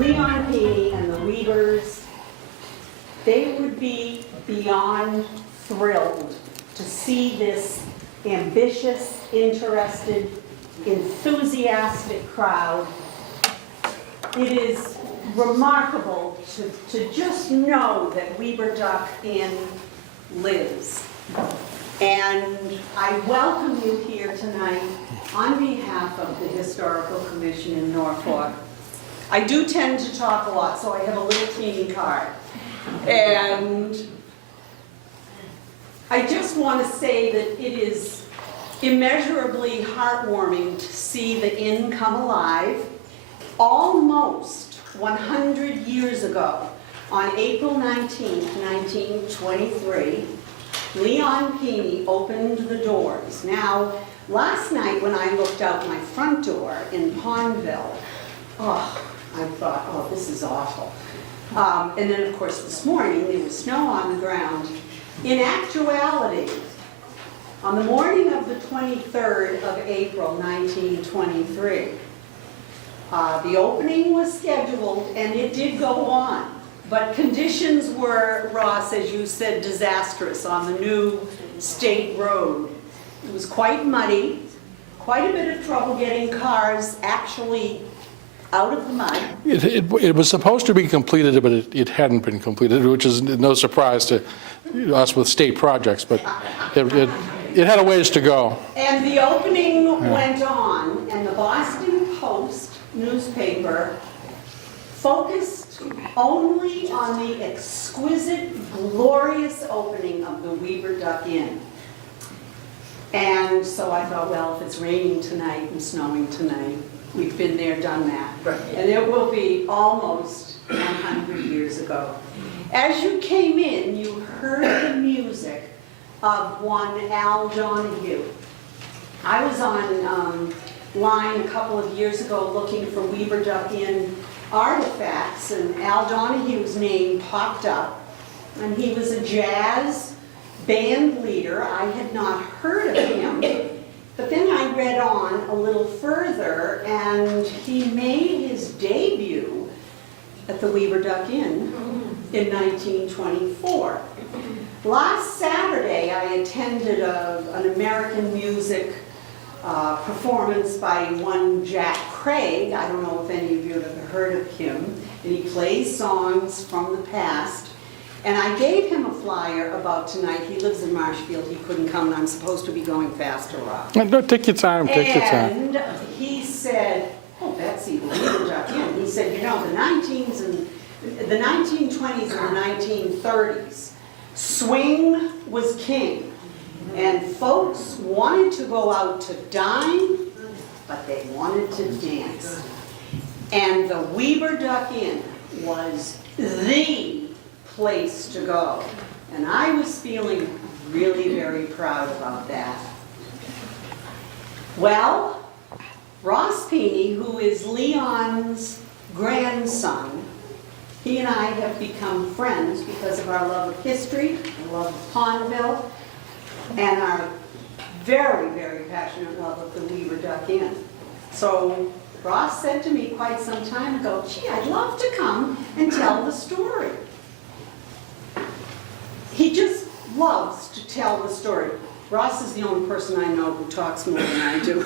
Leon Pini and the Weavers, they would be beyond thrilled to see this ambitious, interested, enthusiastic crowd. It is remarkable to just know that Weaver Duck Inn lives. And I welcome you here tonight on behalf of the Historical Commission in Norfolk. I do tend to talk a lot, so I have a little teeny card. And I just want to say that it is immeasurably heartwarming to see the inn come alive. Almost 100 years ago, on April 19th, 1923, Leon Pini opened the doors. Now, last night when I looked out my front door in Pondville, I thought, oh, this is awful. And then, of course, this morning, there was snow on the ground. In actuality, on the morning of the 23rd of April, 1923, the opening was scheduled, and it did go on. But conditions were, Ross, as you said, disastrous on the new state road. It was quite muddy, quite a bit of trouble getting cars actually out of the mud. It was supposed to be completed, but it hadn't been completed, which is no surprise to us with state projects, but it had a ways to go. And the opening went on, and the Boston Post newspaper focused only on the exquisite, glorious opening of the Weaver Duck Inn. And so I thought, well, if it's raining tonight and snowing tonight, we've been there, done that. And it will be almost 100 years ago. As you came in, you heard the music of one Al Donahue. I was on line a couple of years ago looking for Weaver Duck Inn artifacts, and Al Donahue's name popped up, and he was a jazz band leader. I had not heard of him. But then I read on a little further, and he made his debut at the Weaver Duck Inn in 1924. Last Saturday, I attended an American music performance by one Jack Craig. I don't know if any of you have ever heard of him. And he plays songs from the past. And I gave him a flyer about tonight. He lives in Marshfield. He couldn't come, and I'm supposed to be going faster, Rob. No, take your time, take your time. And he said, oh, Betsy, the Weaver Duck Inn. He said, you know, the 1920s and the 1930s, swing was king. And folks wanted to go out to dine, but they wanted to dance. And the Weaver Duck Inn was the place to go. And I was feeling really very proud about that. Well, Ross Pini, who is Leon's grandson, he and I have become friends because of our love of history, our love of Pondville, and our very, very passionate love of the Weaver Duck Inn. So Ross said to me quite some time ago, gee, I'd love to come and tell the story. He just loves to tell the story. Ross is the only person I know who talks more than I do.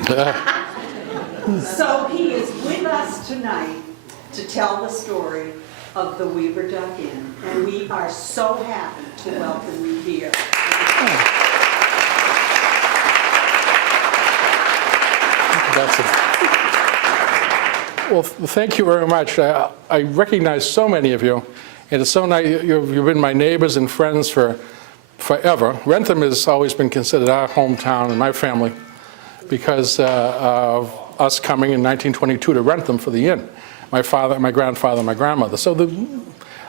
So he is with us tonight to tell the story of the Weaver Duck Inn, and we are so happy to welcome you here. That's it. Well, thank you very much. I recognize so many of you, and it's so nice. You've been my neighbors and friends for forever. Wrentham has always been considered our hometown and my family because of us coming in 1922 to Wrentham for the inn. My father, my grandfather, my grandmother. So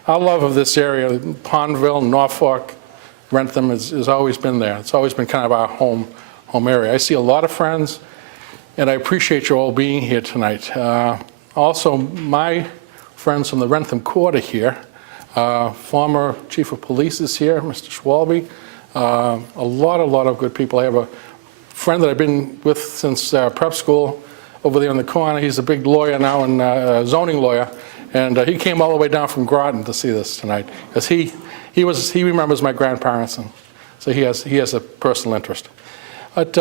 our love of this area, Pondville, Norfolk, Wrentham, has always been there. It's always been kind of our home home area. I see a lot of friends, and I appreciate you all being here tonight. Also, my friends from the Wrentham Court are here. Former Chief of Police is here, Mr. Schwalbe. A lot of good people. I have a friend that I've been with since prep school over there in the corner. He's a big lawyer now, and a zoning lawyer. And he came all the way down from Groton to see this tonight, because he remembers my grandparents, and so he has a personal interest. But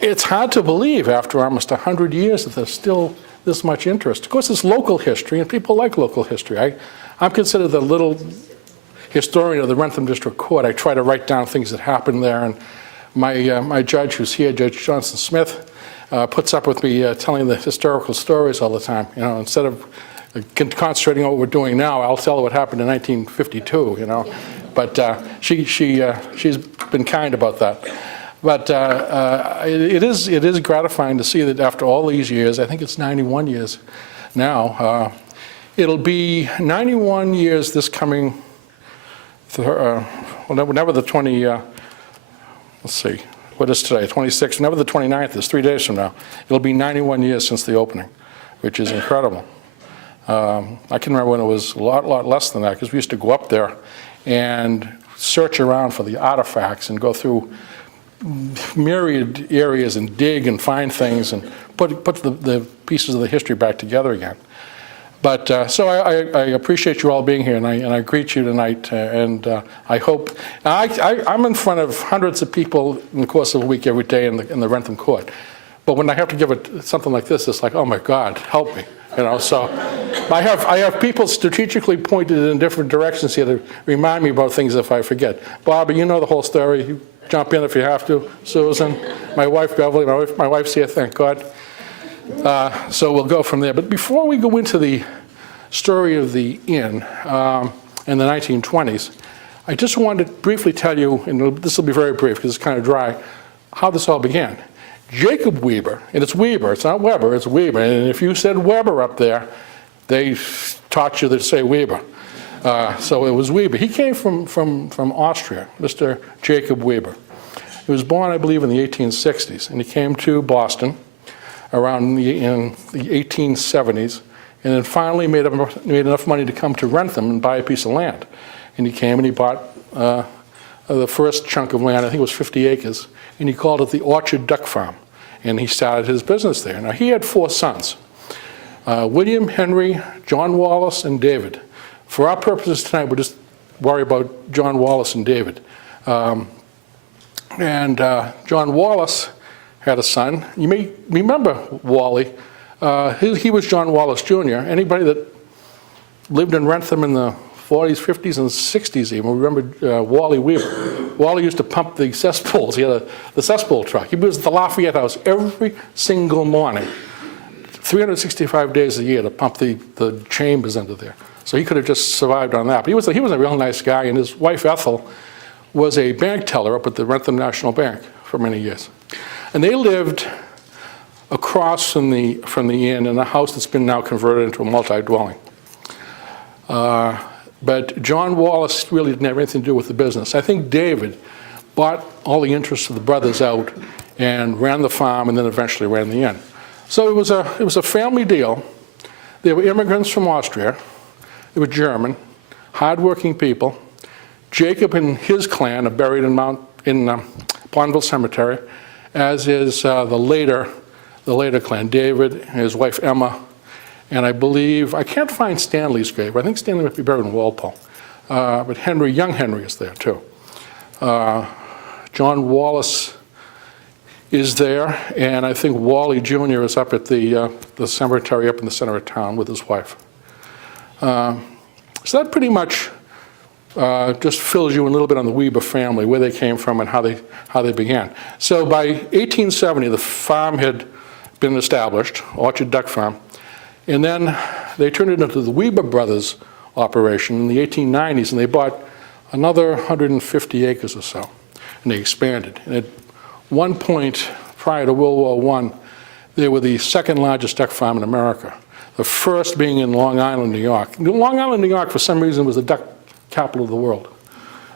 it's hard to believe after almost 100 years that there's still this much interest. Of course, it's local history, and people like local history. I'm considered the little historian of the Wrentham District Court. I try to write down things that happened there, and my judge, who's here, Judge Johnson Smith, puts up with me telling the historical stories all the time. You know, instead of concentrating on what we're doing now, I'll tell her what happened in 1952. You know, but she's been kind about that. But it is gratifying to see that after all these years, I think it's 91 years now. It'll be 91 years this coming. Whenever the 20. Let's see. What is today? 26th. Whenever the 29th is, 3 days from now, it'll be 91 years since the opening, which is incredible. I can remember when it was a lot less than that, because we used to go up there and search around for the artifacts and go through myriad areas and dig and find things and put the pieces of the history back together again. But so I appreciate you all being here, and I greet you tonight, and I hope. I'm in front of hundreds of people in the course of a week every day in the Wrentham Court, but when I have to give something like this, it's like, oh my God, help me, you know. So I have people strategically pointed in different directions here to remind me about things if I forget. Bobby, you know the whole story. You jump in if you have to. Susan, my wife Beverly, my wife's here, thank God. So we'll go from there. But before we go into the story of the inn in the 1920s, I just wanted to briefly tell you, and this will be very brief because it's kind of dry, how this all began. Jacob Weber, and it's Weber, it's not Weber, it's Weber. And if you said Weber up there, they taught you to say Weber. So it was Weber. He came from Austria, Mr. Jacob Weber. He was born, I believe, in the 1860s, and he came to Boston around in the 1870s, and then finally made enough money to come to Wrentham and buy a piece of land. And he came and he bought the first chunk of land, I think it was 50 acres, and he called it the Orchard Duck Farm, and he started his business there. Now, he had 4 sons, William, Henry, John Wallace, and David. For our purposes tonight, we'll just worry about John Wallace and David. John Wallace had a son. You may remember Wally. He was John Wallace Jr. Anybody that lived in Wrentham in the 40s, 50s, and 60s even remember Wally Weaver. Wally used to pump the cesspools. He had the cesspool truck. He was at the Lafayette House every single morning, 365 days a year, to pump the chambers into there. So he could have just survived on that. But he was a real nice guy, and his wife Ethel was a bank teller up at the Wrentham National Bank for many years. And they lived across from the inn in a house that's been now converted into a multi-dwelling. But John Wallace really didn't have anything to do with the business. I think David bought all the interests of the brothers out and ran the farm, and then eventually ran the inn. So it was a family deal. They were immigrants from Austria. They were German, hardworking people. Jacob and his clan are buried in Pondville Cemetery, as is the later clan, David and his wife Emma, and I believe, I can't find Stanley's grave. I think Stanley might be buried in Walpole. But young Henry is there too. John Wallace is there, and I think Wally Jr. is up at the cemetery up in the center of town with his wife. So that pretty much just fills you in a little bit on the Weber family, where they came from and how they began. So by 1870, the farm had been established, Orchard Duck Farm, and then they turned it into the Weber Brothers operation in the 1890s, and they bought another 150 acres or so, and they expanded. And at one point, prior to World War I, they were the second largest duck farm in America, the first being in Long Island, New York. Long Island, New York, for some reason, was the duck capital of the world.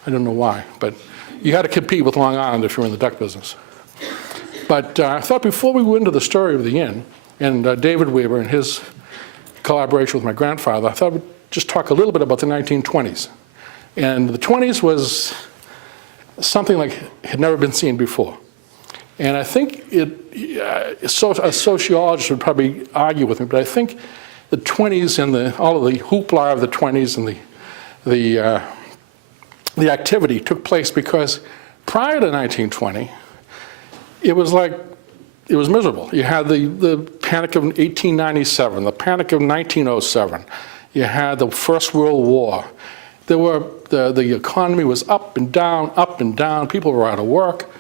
I don't know why, but you had to compete with Long Island if you were in the duck business. But I thought before we went into the story of the inn, and David Weaver and his collaboration with my grandfather, I thought we'd just talk a little bit about the 1920s. And the 20s was something like had never been seen before. And I think a sociologist would probably argue with me, but I think the 20s and all of the hoopla of the 20s and the activity took place because prior to 1920, it was miserable. You had the Panic of 1897, the Panic of 1907. You had the First World War. The economy was up and down, up and down. People were out of work.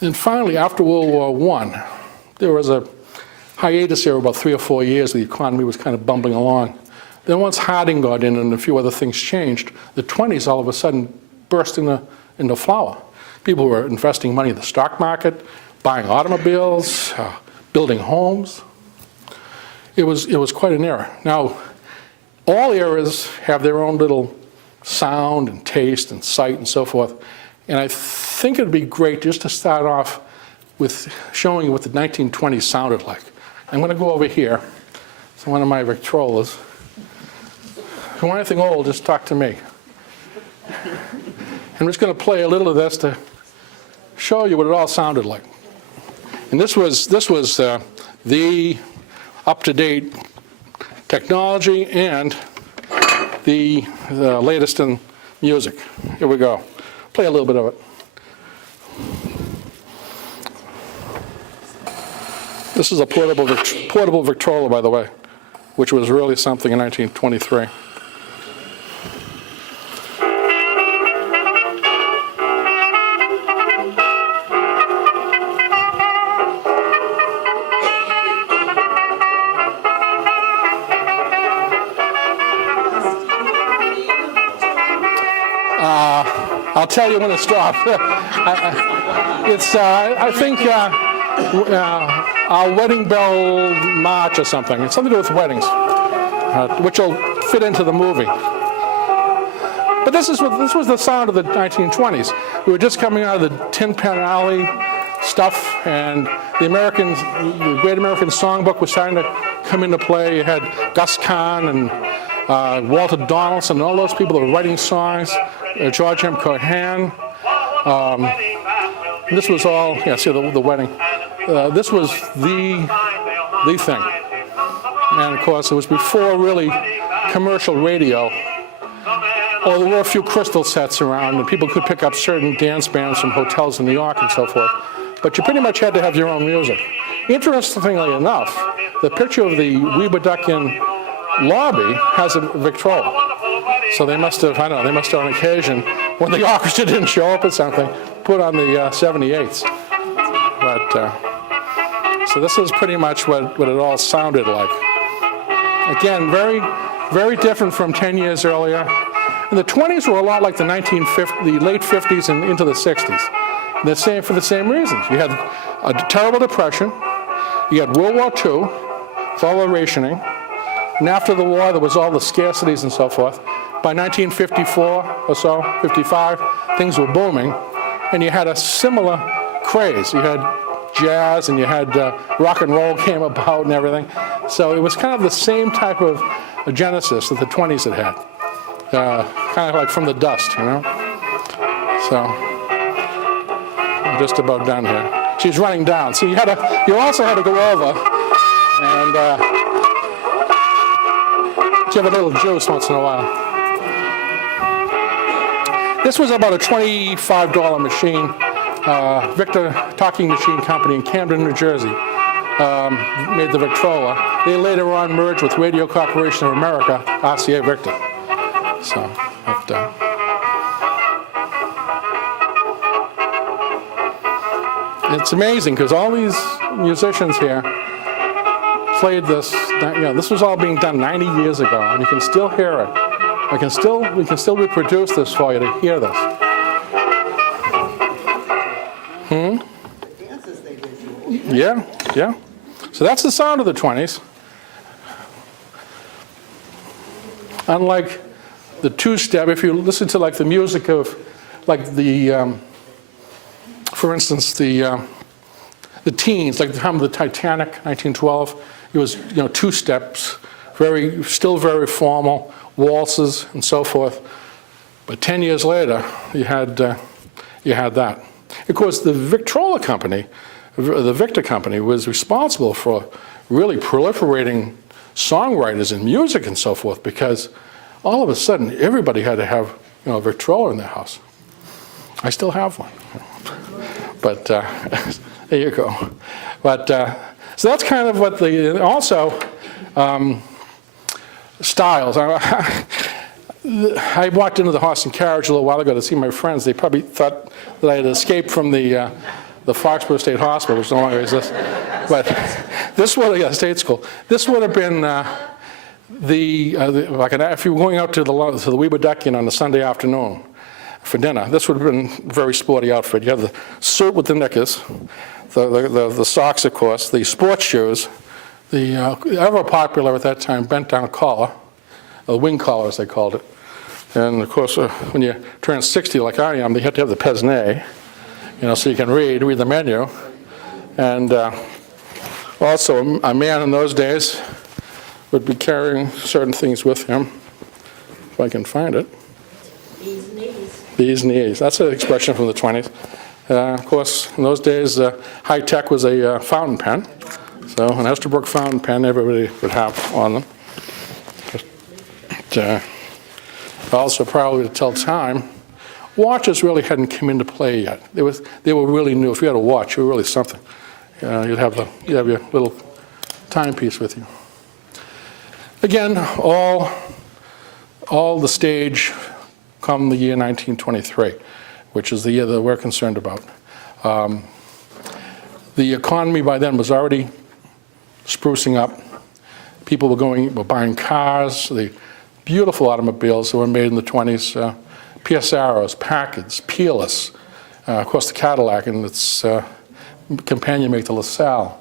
And finally, after World War I, there was a hiatus here of about 3 or 4 years. The economy was kind of bumbling along. Then once Harding got in and a few other things changed, the 20s all of a sudden burst into flower. People were investing money in the stock market, buying automobiles, building homes. It was quite an era. Now, all eras have their own little sound and taste and sight and so forth. And I think it'd be great just to start off with showing you what the 1920s sounded like. I'm going to go over here to one of my Victrolas. If you want anything old, just talk to me. I'm just going to play a little of this to show you what it all sounded like. And this was the up-to-date technology and the latest in music. Here we go. Play a little bit of it. This is a portable Victrola, by the way, which was really something in 1923. I'll tell you when it stops. I think our wedding bell march or something. It's something to do with weddings, which will fit into the movie. But this was the sound of the 1920s. We were just coming out of the Tin Pan Alley stuff, and the Great American Songbook was starting to come into play. You had Gus Kahn and Walter Donaldson and all those people that were writing songs. George M. Cohan. This was all, see the wedding. This was the thing. And of course, it was before really commercial radio. Or there were a few crystal sets around, and people could pick up certain dance bands from hotels in New York and so forth. But you pretty much had to have your own music. Interestingly enough, the picture of the Weber Duck Inn lobby has a Victrola. So they must have on occasion, when the orchestra didn't show up or something, put on the 78s. But, so this is pretty much what it all sounded like. Again, very, very different from 10 years earlier. And the 20s were a lot like the late 50s and into the 60s. For the same reasons. You had a terrible depression. You had World War II, with all the rationing. And after the war, there was all the scarcities and so forth. By 1954 or so, 55, things were booming. And you had a similar craze. You had jazz and you had rock and roll came about and everything. So it was kind of the same type of genesis that the 20s had. Kind of like from the dust, you know? So, I'm just about done here. She's running down. So you also had to go over and give a little juice once in a while. This was about a $25 machine. Victor Talking Machine Company in Camden, New Jersey made the Victrola. They later on merged with Radio Corporation of America, RCA Victor. So, it's amazing because all these musicians here played this. This was all being done 90 years ago, and you can still hear it. We can still reproduce this for you to hear this. Yeah. So that's the sound of the 20s. Unlike the two-step, if you listen to like the music of like the for instance, the teens, like the time of the Titanic, 1912, it was, two steps, still very formal, waltzes and so forth. But 10 years later, you had that. Of course, the Victrola company, the Victor company, was responsible for really proliferating songwriters and music and so forth, because all of a sudden, everybody had to have, a Victrola in their house. I still have one. But there you go. But so that's kind of what also styles. I walked into the Horse and Carriage a little while ago to see my friends. They probably thought that I had escaped from the Foxborough State Hospital, which no longer exists. But this would have, state school. This would have been if you were going out to the Weber Duck Inn on a Sunday afternoon for dinner, this would have been a very sporty outfit. You have the suit with the knickers, the socks, of course, the sports shoes, the ever popular at that time bent down collar, the wing collar as they called it. And of course, when you turn 60 like I am, you have to have the pince-nez, so you can read the menu. And also, a man in those days would be carrying certain things with him, if I can find it. Bees knees. Bees knees. That's an expression from the 20s. Of course, in those days, high tech was a fountain pen. So an Estabrook fountain pen, everybody would have on them. Also, probably to tell time, watches really hadn't come into play yet. They were really new. If you had a watch, you were really something. You'd have your little timepiece with you. Again, all the stage come the year 1923, which is the year that we're concerned about. The economy by then was already sprucing up. People were buying cars, the beautiful automobiles that were made in the 20s, Piesaros, Packards, Peerless, of course the Cadillac and its companion make, the LaSalle,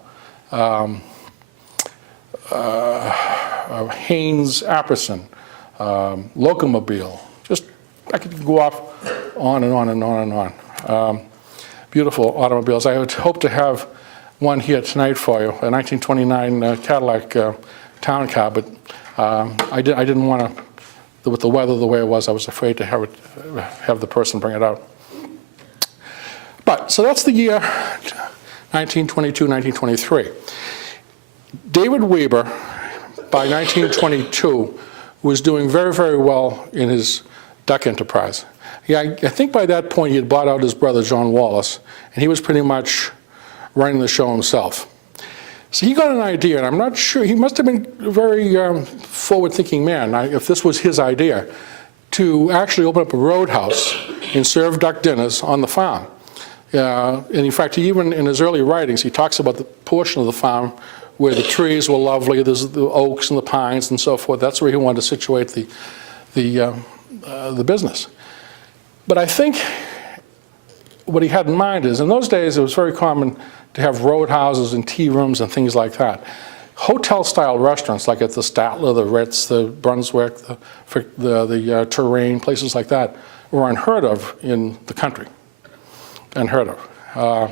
Haynes Apperson, Locomobile. Just, I could go off on and on and on and on. Beautiful automobiles. I would hope to have one here tonight for you, a 1929 Cadillac town car, but I didn't want to, with the weather the way it was, I was afraid to have the person bring it out. But, so that's the year 1922, 1923. David Weber, by 1922, was doing very, very well in his duck enterprise. I think by that point he had bought out his brother John Wallace, and he was pretty much running the show himself. So he got an idea, and I'm not sure, he must have been a very forward-thinking man, if this was his idea, to actually open up a roadhouse and serve duck dinners on the farm. And in fact, even in his early writings, he talks about the portion of the farm where the trees were lovely, there's the oaks and the pines and so forth. That's where he wanted to situate the business. But I think what he had in mind is, in those days, it was very common to have roadhouses and tea rooms and things like that. Hotel-style restaurants, like at the Statler, the Ritz, the Brunswick, the Terrain, places like that, were unheard of in the country. Unheard of.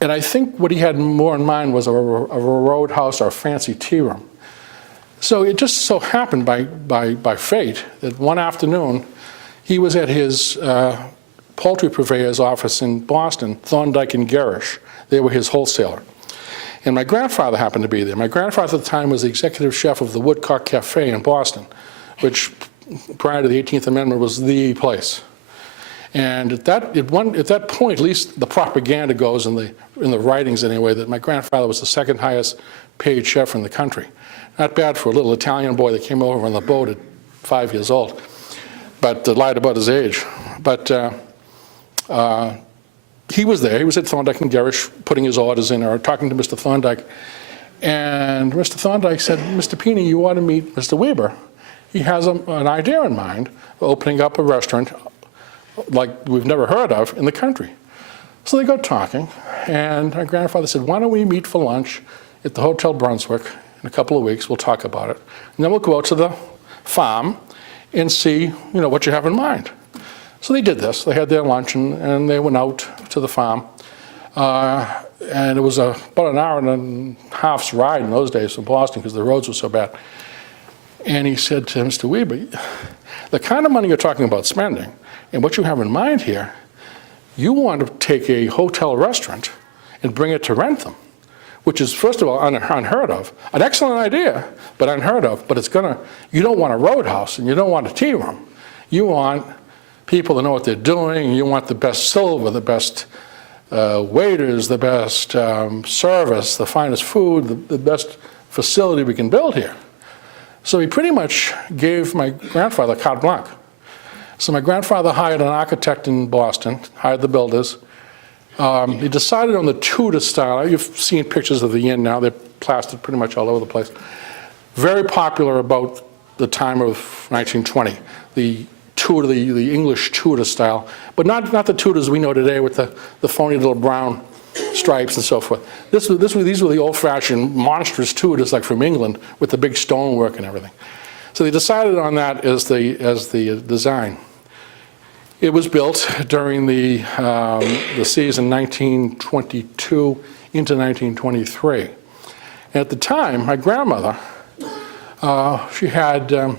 And I think what he had more in mind was a roadhouse or a fancy tea room. So it just so happened by fate that one afternoon he was at his poultry purveyor's office in Boston, Thorndike and Gerrish. They were his wholesaler. And my grandfather happened to be there. My grandfather at the time was the executive chef of the Woodcock Cafe in Boston, which prior to the 18th Amendment was the place. And at that point, at least the propaganda goes in the writings anyway, that my grandfather was the second highest paid chef in the country. Not bad for a little Italian boy that came over on the boat at 5 years old, but lied about his age. But he was there. He was at Thorndike and Gerrish putting his orders in, or talking to Mr. Thorndike. And Mr. Thorndike said, "Mr. Pini, you ought to meet Mr. Weber. He has an idea in mind of opening up a restaurant like we've never heard of in the country." So they got talking, and my grandfather said, "Why don't we meet for lunch at the Hotel Brunswick in a couple of weeks? We'll talk about it. And then we'll go out to the farm and see, what you have in mind." So they did this. They had their lunch, and they went out to the farm. And it was about an hour and a half's ride in those days from Boston because the roads were so bad. And he said to Mr. Weber, the kind of money you're talking about spending and what you have in mind here, you want to take a hotel restaurant and bring it to Wrentham, which is, first of all, unheard of. An excellent idea, but unheard of. But you don't want a roadhouse and you don't want a tea room. You want people to know what they're doing. You want the best silver, the best waiters, the best service, the finest food, the best facility we can build here. So he pretty much gave my grandfather carte blanche. So my grandfather hired an architect in Boston, hired the builders. He decided on the Tudor style. You've seen pictures of the inn now. They're plastered pretty much all over the place. Very popular about the time of 1920, the Tudor, the English Tudor style, but not the Tudors we know today with the phony little brown stripes and so forth. These were the old-fashioned monstrous Tudors like from England with the big stonework and everything. So they decided on that as the design. It was built during the season 1922 into 1923. And at the time, my grandmother, she had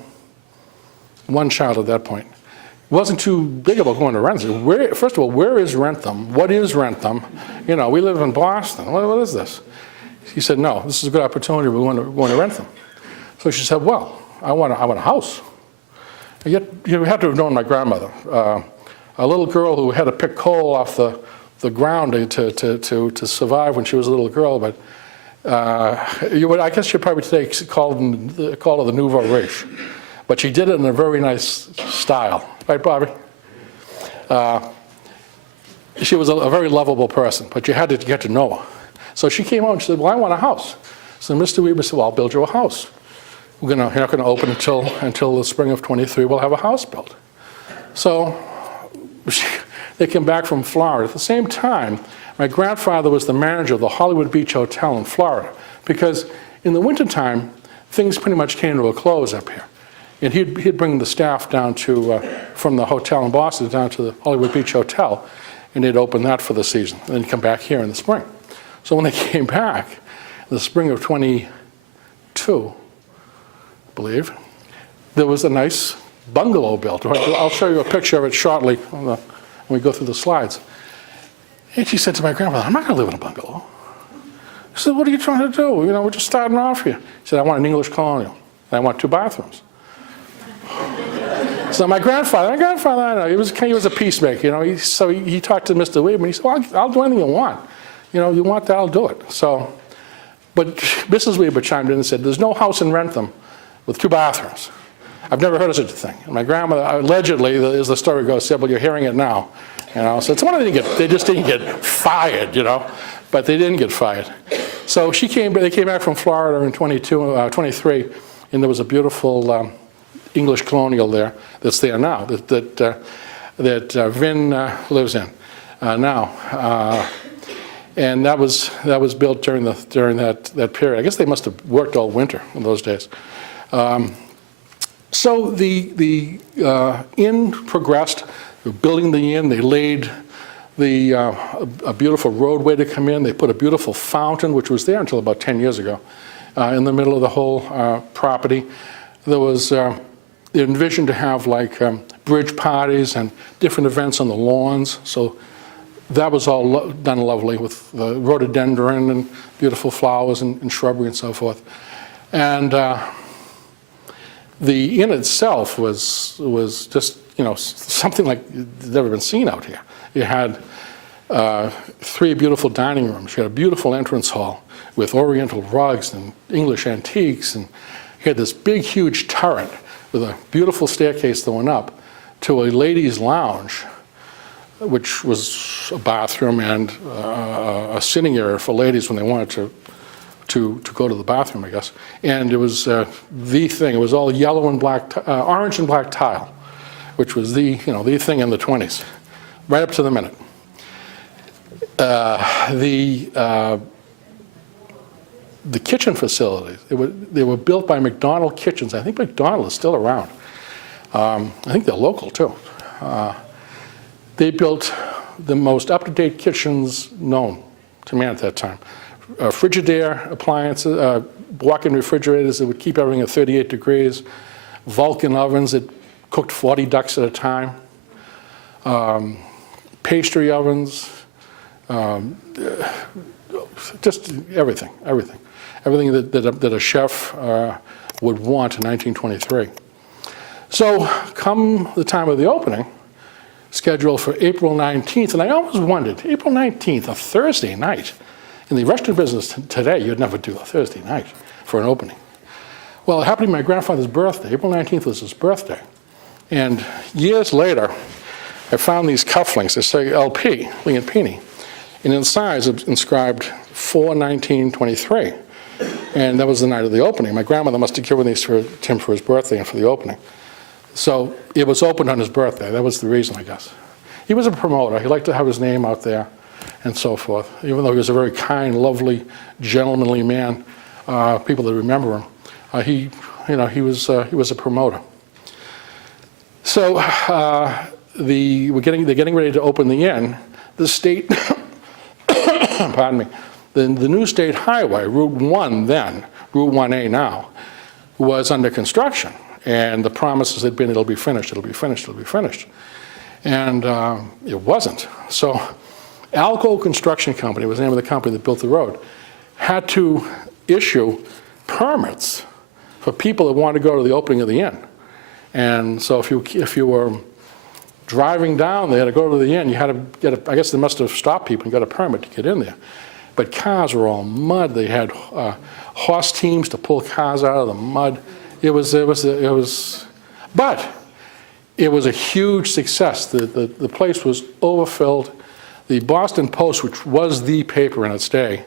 one child at that point. It wasn't too big about going to Wrentham. First of all, where is Wrentham? What is Wrentham? You know, we live in Boston. What is this? He said, no, this is a good opportunity. We're going to Wrentham. So she said, well, I want a house. And yet, you had to have known my grandmother. A little girl who had to pick coal off the ground to survive when she was a little girl. But I guess you'd probably today call her the nouveau riche. But she did it in a very nice style. Right, Bobby? She was a very lovable person, but you had to get to know her. So she came home and she said, well, I want a house. So Mr. Weber said, well, I'll build you a house. You're not going to open until the spring of 23. We'll have a house built. So they came back from Florida. At the same time, my grandfather was the manager of the Hollywood Beach Hotel in Florida, because in the wintertime, things pretty much came to a close up here. And he'd bring the staff down from the hotel in Boston down to the Hollywood Beach Hotel, and they'd open that for the season, and then come back here in the spring. So when they came back, in the spring of 22, I believe, there was a nice bungalow built. I'll show you a picture of it shortly when we go through the slides. And she said to my grandmother, I'm not going to live in a bungalow. She said, what are you trying to do? You know, we're just starting off here. She said, I want an English colonial. And I want 2 bathrooms. So my grandfather, I know, he was a peacemaker, you know. So he talked to Mr. Weber, and he said, well, I'll do anything you want. You know, you want that, I'll do it. So, but Mrs. Weber chimed in and said, there's no house in Wrentham with 2 bathrooms. I've never heard of such a thing. And my grandmother, allegedly, as the story goes, said, well, you're hearing it now. You know, so it's one of they just didn't get fired, you know, but they didn't get fired. So they came back from Florida in 23, and there was a beautiful English colonial there that's there now, that Vin lives in now. And that was built during that period. I guess they must have worked all winter in those days. So the inn progressed. They were building the inn. They laid a beautiful roadway to come in. They put a beautiful fountain, which was there until about 10 years ago, in the middle of the whole property. There was they envisioned to have like bridge parties and different events on the lawns. So that was all done lovely with rhododendron and beautiful flowers and shrubbery and so forth. And the inn itself was just, you know, something like never been seen out here. You had 3 beautiful dining rooms. You had a beautiful entrance hall with oriental rugs and English antiques, and you had this big, huge turret with a beautiful staircase that went up to a ladies' lounge, which was a bathroom and a sitting area for ladies when they wanted to go to the bathroom, I guess. And it was the thing. It was all yellow and black, orange and black tile, which was the thing in the 20s, right up to the minute. The kitchen facilities, they were built by McDonald Kitchens. I think McDonald is still around. I think they're local too. They built the most up-to-date kitchens known to man at that time. Frigidaire appliances, walk-in refrigerators that would keep everything at 38 degrees, Vulcan ovens that cooked 40 ducks at a time, pastry ovens, just everything that a chef would want in 1923. So come the time of the opening, scheduled for April 19th, and I always wondered, April 19th, a Thursday night. In the restaurant business today, you'd never do a Thursday night for an opening. Well, it happened to be my grandfather's birthday. April 19th was his birthday. And years later, I found these cufflinks that say LP, Leon Pini, and inside it's inscribed 4/19/23. And that was the night of the opening. My grandmother must have given these to him for his birthday and for the opening. So it was opened on his birthday. That was the reason, I guess. He was a promoter. He liked to have his name out there and so forth. Even though he was a very kind, lovely, gentlemanly man, people that remember him, he was a promoter. So they're getting ready to open the inn. The state, pardon me, the new state highway, Route 1 then, Route 1A now, was under construction. And the promises had been, it'll be finished, it'll be finished, it'll be finished. And it wasn't. So Alco Construction Company was the name of the company that built the road, had to issue permits for people that wanted to go to the opening of the inn. And so if you were driving down there to go to the inn, you had to get I guess they must have stopped people and got a permit to get in there. But cars were all mud. They had horse teams to pull cars out of the mud. But it was a huge success. The place was overfilled. The Boston Post, which was the paper in its day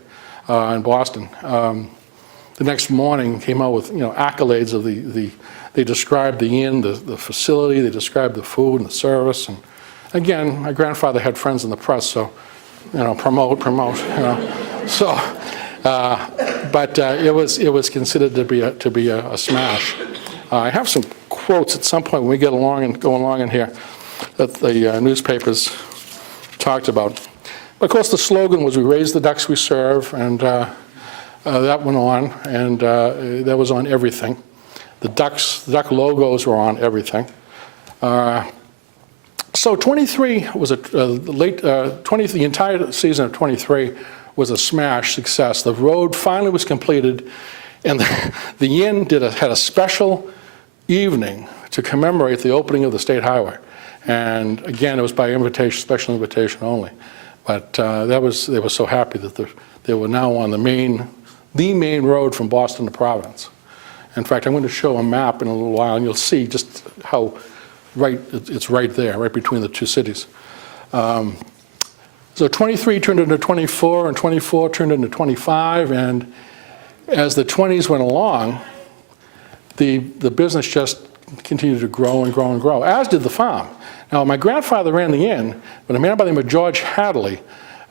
in Boston, the next morning came out with accolades of they described the inn, the facility, they described the food and the service. And again, my grandfather had friends in the press, so promote. So, but it was considered to be a smash. I have some quotes at some point when we go along in here that the newspapers talked about. Of course, the slogan was "We raise the ducks we serve," and that went on, and that was on everything. The duck logos were on everything. So 23 was the entire season of 23 was a smash success. The road finally was completed, and the inn had a special evening to commemorate the opening of the state highway. And again, it was by invitation, special invitation only. But they were so happy that they were now on the main road from Boston to Providence. In fact, I'm going to show a map in a little while, and you'll see just how it's right there, right between the two cities. So 23 turned into 24, and 24 turned into 25, and as the 20s went along, the business just continued to grow and grow and grow, as did the farm. Now, my grandfather ran the inn, but a man by the name of George Hadley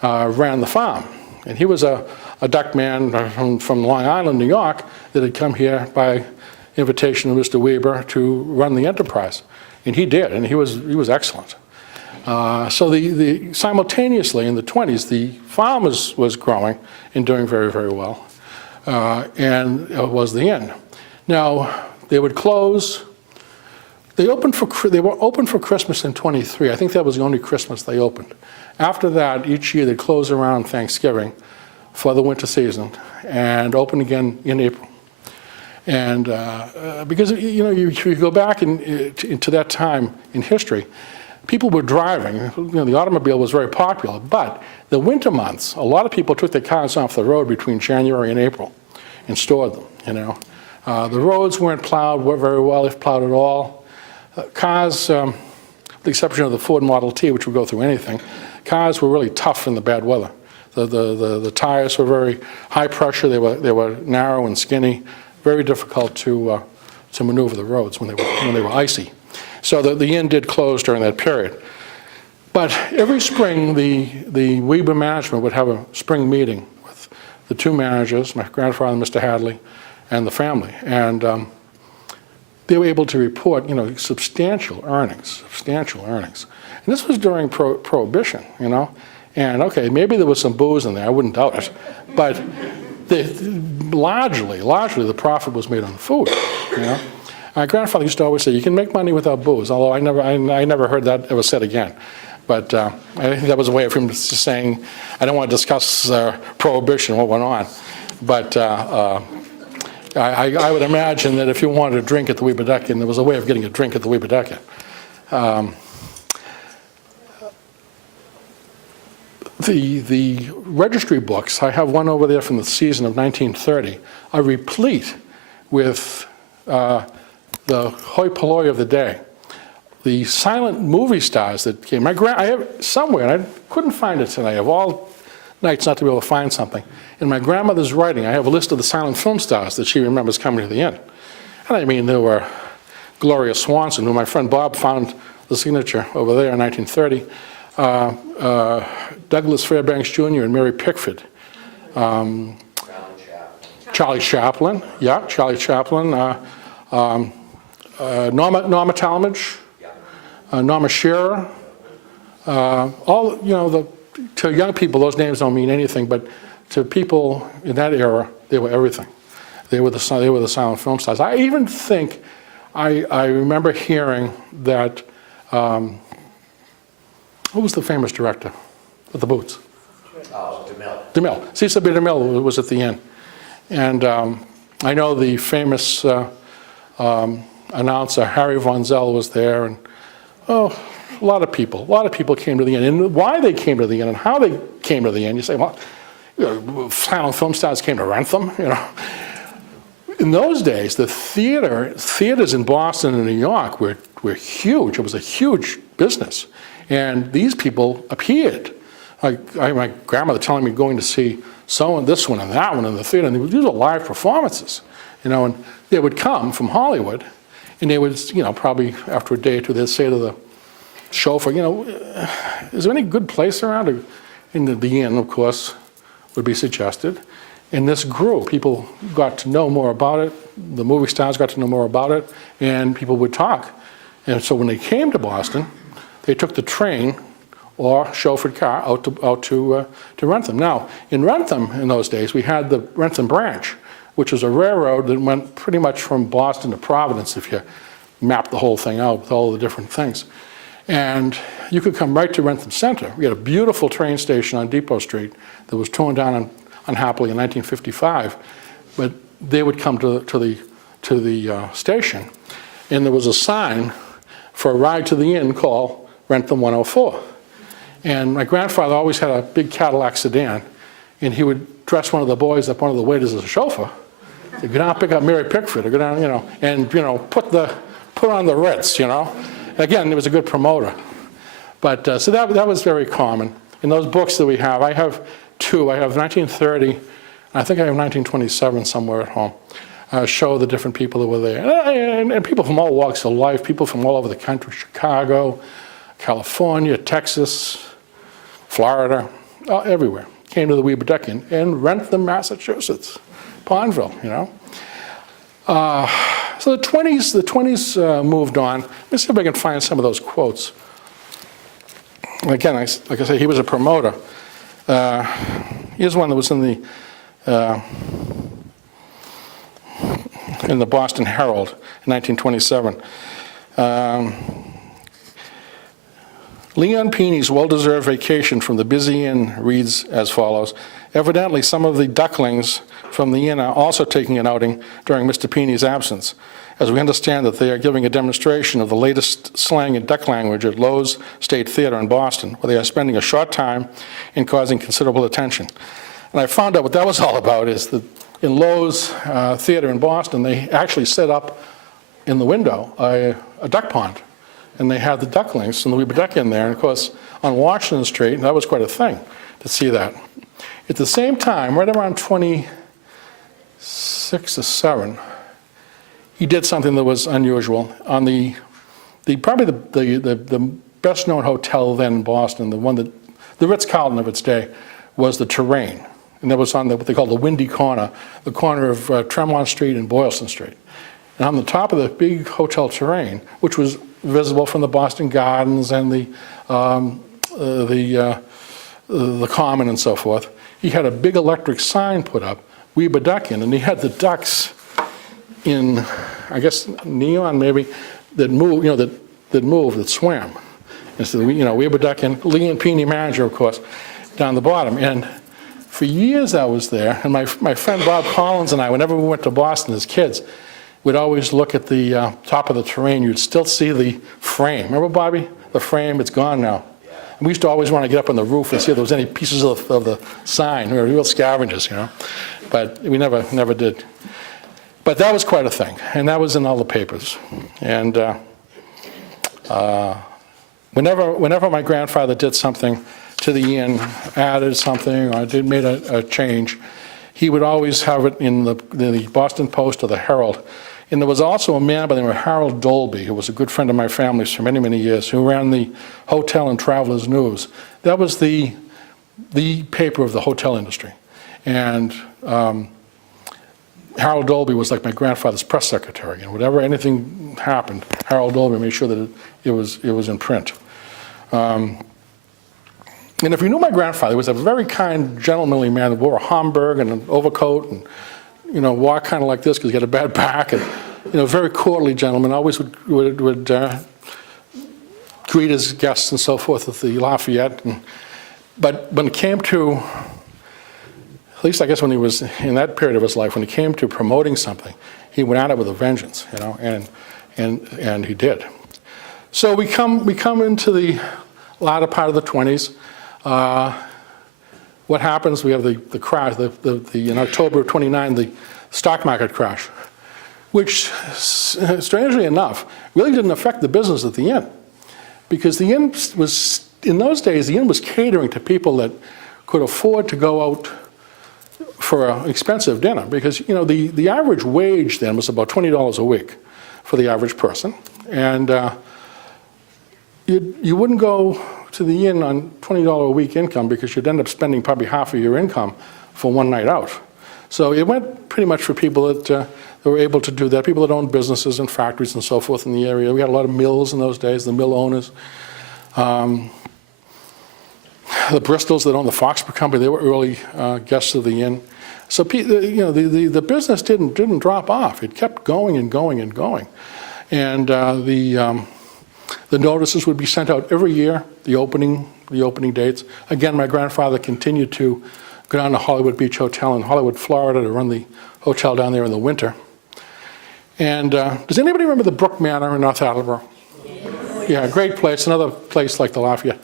ran the farm. And he was a duck man from Long Island, New York, that had come here by invitation of Mr. Weber to run the enterprise. And he did, and he was excellent. So simultaneously in the 20s, the farm was growing and doing very, very well, and it was the inn. Now, they would close. They were open for Christmas in 23. I think that was the only Christmas they opened. After that, each year they'd close around Thanksgiving for the winter season and open again in April. And because you go back into that time in history, people were driving. The automobile was very popular, but the winter months, a lot of people took their cars off the road between January and April and stored them. The roads weren't plowed very well, if plowed at all. Cars, with the exception of the Ford Model T, which would go through anything, cars were really tough in the bad weather. The tires were very high pressure. They were narrow and skinny, very difficult to maneuver the roads when they were icy. So the inn did close during that period. But every spring, the Weber management would have a spring meeting with the two managers, my grandfather, Mr. Hadley, and the family. And they were able to report, substantial earnings. And this was during Prohibition, And okay, maybe there was some booze in there, I wouldn't doubt it. But largely the profit was made on the food, My grandfather used to always say, you can make money without booze, although I never heard that ever said again. But I think that was a way of him just saying, I don't want to discuss Prohibition, what went on. But I would imagine that if you wanted a drink at the Weebedekian, there was a way of getting a drink at the Weebedekian. The registry books, I have one over there from the season of 1930, are replete with the hoi polloi of the day. The silent movie stars that came. I have somewhere, and I couldn't find it tonight, of all nights not to be able to find something. In my grandmother's writing, I have a list of the silent film stars that she remembers coming to the inn. And I mean, there were Gloria Swanson, who my friend Bob found the signature over there in 1930, Douglas Fairbanks Jr. and Mary Pickford. Charlie Chaplin, yeah, Charlie Chaplin. Norma Talmadge, Norma Shearer. To young people, those names don't mean anything, but to people in that era, they were everything. They were the silent film stars. I even think, I remember hearing that, who was the famous director with the boots? Oh, DeMille. Cecil B. DeMille was at the end. And I know the famous announcer, Harry Von Zell, was there, and a lot of people came to the inn. And why they came to the inn and how they came to the inn, you say, well, silent film stars came to Wrentham, In those days, the theaters in Boston and New York were huge. It was a huge business. And these people appeared. My grandmother telling me going to see this one and that one in the theater, and these were live performances, and they would come from Hollywood, and they would, probably after a day or two, they'd say to the chauffeur, is there any good place around? And the inn, of course, would be suggested. And this grew. People got to know more about it. The movie stars got to know more about it, and people would talk. And so when they came to Boston, they took the train or chauffeured car out to Wrentham. Now, in Wrentham in those days, we had the Wrentham branch, which was a railroad that went pretty much from Boston to Providence, if you mapped the whole thing out with all the different things. And you could come right to Wrentham Center. We had a beautiful train station on Depot Street that was torn down unhappily in 1955, but they would come to the station, and there was a sign for a ride to the inn called Wrentham 104. And my grandfather always had a big Cadillac sedan, and he would dress one of the boys up, one of the waiters, as a chauffeur. He'd go down, pick up Mary Pickford, or go down, and put on the Ritz, Again, he was a good promoter. But so that was very common. In those books that we have, I have two. I have 1930, and I think I have 1927 somewhere at home. Show the different people that were there. And people from all walks of life, people from all over the country, Chicago, California, Texas, Florida, everywhere. Came to the Weebedekian in Wrentham, Massachusetts, Pondville, So the 20s moved on. Let me see if I can find some of those quotes. Again, like I say, he was a promoter. Here's one that was in the Boston Herald in 1927. Leon Pini's well-deserved vacation from the busy inn reads as follows. Evidently, some of the ducklings from the inn are also taking an outing during Mr. Pini's absence, as we understand that they are giving a demonstration of the latest slang and duck language at Lowe's State Theater in Boston, where they are spending a short time and causing considerable attention. And I found out what that was all about is that in Lowe's Theater in Boston, they actually set up in the window a duck pond. And they had the ducklings and the Weebedekian there. And of course, on Washington Street, that was quite a thing to see that. At the same time, right around 26 or 7, he did something that was unusual. On probably the best known hotel then in Boston, the one that, the Ritz-Carlton of its day, was the Terrain. And that was on what they call the Windy Corner, the corner of Tremont Street and Boylston Street. And on the top of the big hotel terrain, which was visible from the Boston Gardens and the Common and so forth, he had a big electric sign put up, Weber Ducking, and he had the ducks in, I guess, neon maybe, that moved, that swam. And so, Weber Ducking, Leon Pini manager, of course, down the bottom. And for years I was there, and my friend Bob Collins and I, whenever we went to Boston as kids, we'd always look at the top of the terrain. You'd still see the frame. Remember, Bobby? The frame, it's gone now. And we used to always want to get up on the roof and see if there was any pieces of the sign. We were real scavengers, But we never did. But that was quite a thing, and that was in all the papers. And whenever my grandfather did something to the inn, added something, or made a change, he would always have it in the Boston Post or the Herald. And there was also a man by the name of Harold Dolby, who was a good friend of my family's for many, many years, who ran the Hotel and Travelers News. That was the paper of the hotel industry. And Harold Dolby was like my grandfather's press secretary, and whenever anything happened, Harold Dolby made sure that it was in print. And if you knew my grandfather, he was a very kind, gentlemanly man that wore a Homburg and an overcoat and, walked kind of like this because he had a bad back, and, very courtly gentleman, always would greet his guests and so forth at the Lafayette. But when it came to, at least I guess when he was in that period of his life, when it came to promoting something, he went at it with a vengeance, and he did. So we come into the latter part of the 20s. What happens? We have the crash, in October of 29, the stock market crash, which, strangely enough, really didn't affect the business at the inn, because the inn was, in those days, the inn was catering to people that could afford to go out for an expensive dinner, because the average wage then was about $20 a week for the average person, and you wouldn't go to the inn on $20 a week income because you'd end up spending probably half of your income for one night out. So it went pretty much for people that were able to do that, people that owned businesses and factories and so forth in the area. We had a lot of mills in those days, the mill owners. The Bristols that owned the Foxborough Company, they were early guests of the inn. So the business didn't drop off. It kept going and going and going. And the notices would be sent out every year, the opening dates. Again, my grandfather continued to go down to Hollywood Beach Hotel in Hollywood, Florida, to run the hotel down there in the winter. And does anybody remember the Brook Manor in North Attleboro? Yes. Yeah, great place, another place like the Lafayette.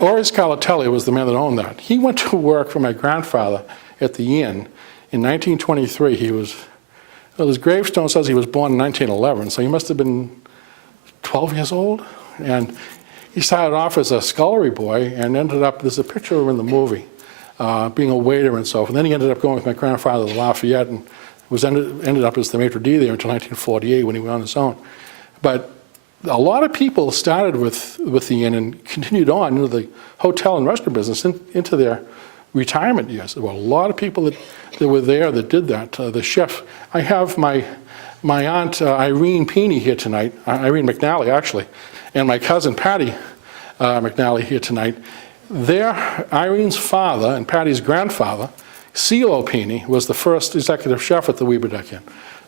Oris Calatelli was the man that owned that. He went to work for my grandfather at the inn in 1923. His gravestone says he was born in 1911, so he must have been 12 years old. And he started off as a scullery boy and ended up, there's a picture of him in the movie, being a waiter and so forth. And then he ended up going with my grandfather to Lafayette and ended up as the maitre d' there until 1948 when he went on his own. But a lot of people started with the inn and continued on into the hotel and restaurant business into their retirement years. There were a lot of people that were there that did that. The chef, I have my aunt Irene Pini here tonight, Irene McNally actually, and my cousin Patty McNally here tonight. Irene's father and Patty's grandfather, Leon Pini, was the first executive chef at the Weber Duck Inn.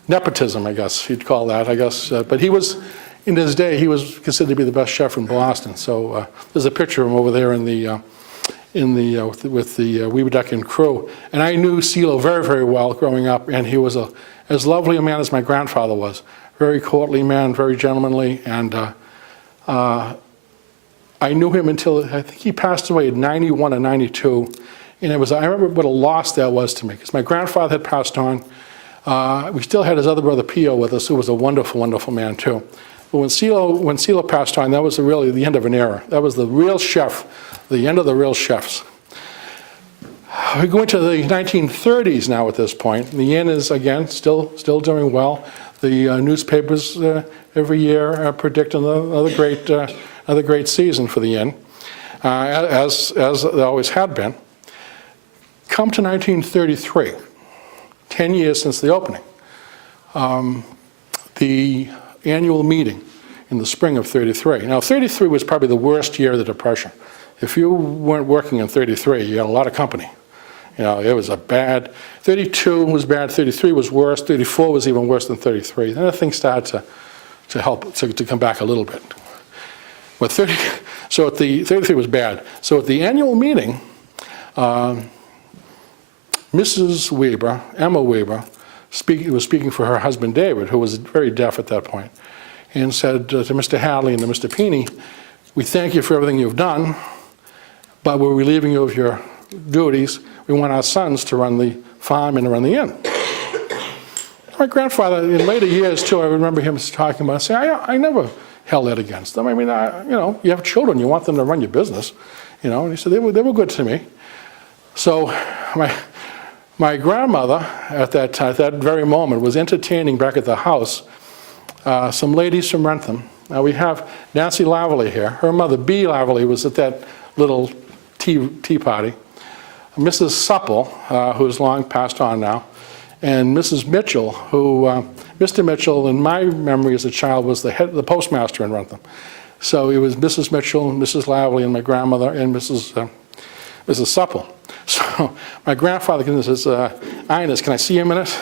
Nepotism, I guess you'd call that, I guess. But he was, in his day, he was considered to be the best chef in Boston. So there's a picture of him over there with the Weber Duck Inn crew. And I knew Leon very, very well growing up, and he was as lovely a man as my grandfather was. Very courtly man, very gentlemanly, and I knew him until, I think he passed away at 91 or 92, and I remember what a loss that was to me, because my grandfather had passed on. We still had his other brother Pio with us, who was a wonderful, wonderful man too. But when Leon passed on, that was really the end of an era. That was the real chef, the end of the real chefs. We go into the 1930s now at this point. The inn is, again, still doing well. The newspapers every year predict another great season for the inn, as they always had been. Come to 1933, 10 years since the opening. the annual meeting in the spring of '33. Now, '33 was probably the worst year of the Depression. If you weren't working in '33, you had a lot of company. You know, it was a bad, 32 was bad, 33 was worse, 34 was even worse than 33. Then things started to help, to come back a little bit. But 33 was bad. So at the annual meeting, Mrs. Weber, Emma Weber, was speaking for her husband David, who was very deaf at that point, and said to Mr. Hadley and to Mr. Pini, "We thank you for everything you've done, but we're relieving you of your duties. We want our sons to run the farm and to run the inn." My grandfather, in later years too, I remember him talking about, saying, I never held that against them. I mean, you know, you have children, you want them to run your business, you know. And he said, they were good to me. So my grandmother, at that very moment, was entertaining back at the house some ladies from Wrentham. Now we have Nancy Laverly here. Her mother, B. Laverly, was at that little tea party. Mrs. Supple, who's long passed on now, and Mrs. Mitchell, who, Mr. Mitchell, in my memory as a child, was the postmaster in Wrentham. So it was Mrs. Mitchell, Mrs. Laverly, and my grandmother, and Mrs. Supple. So my grandfather came and says, "Ines, can I see you a minute?"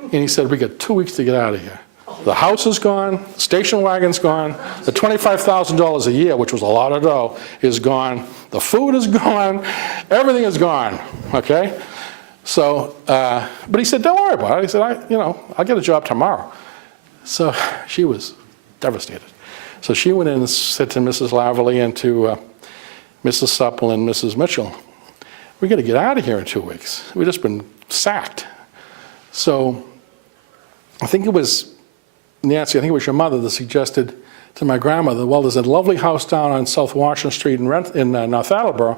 And he said, "We got 2 weeks to get out of here. The house is gone, the station wagon's gone, the $25,000 a year, which was a lot of dough, is gone, the food is gone, everything is gone," okay? So, but he said, "Don't worry about it." He said, I'll get a job tomorrow. So she was devastated. So she went in and said to Mrs. Laverly and to Mrs. Supple and Mrs. Mitchell, "We got to get out of here in 2 weeks. We've just been sacked." So I think it was Nancy, I think it was your mother that suggested to my grandmother, well, there's a lovely house down on South Washington Street in North Attleboro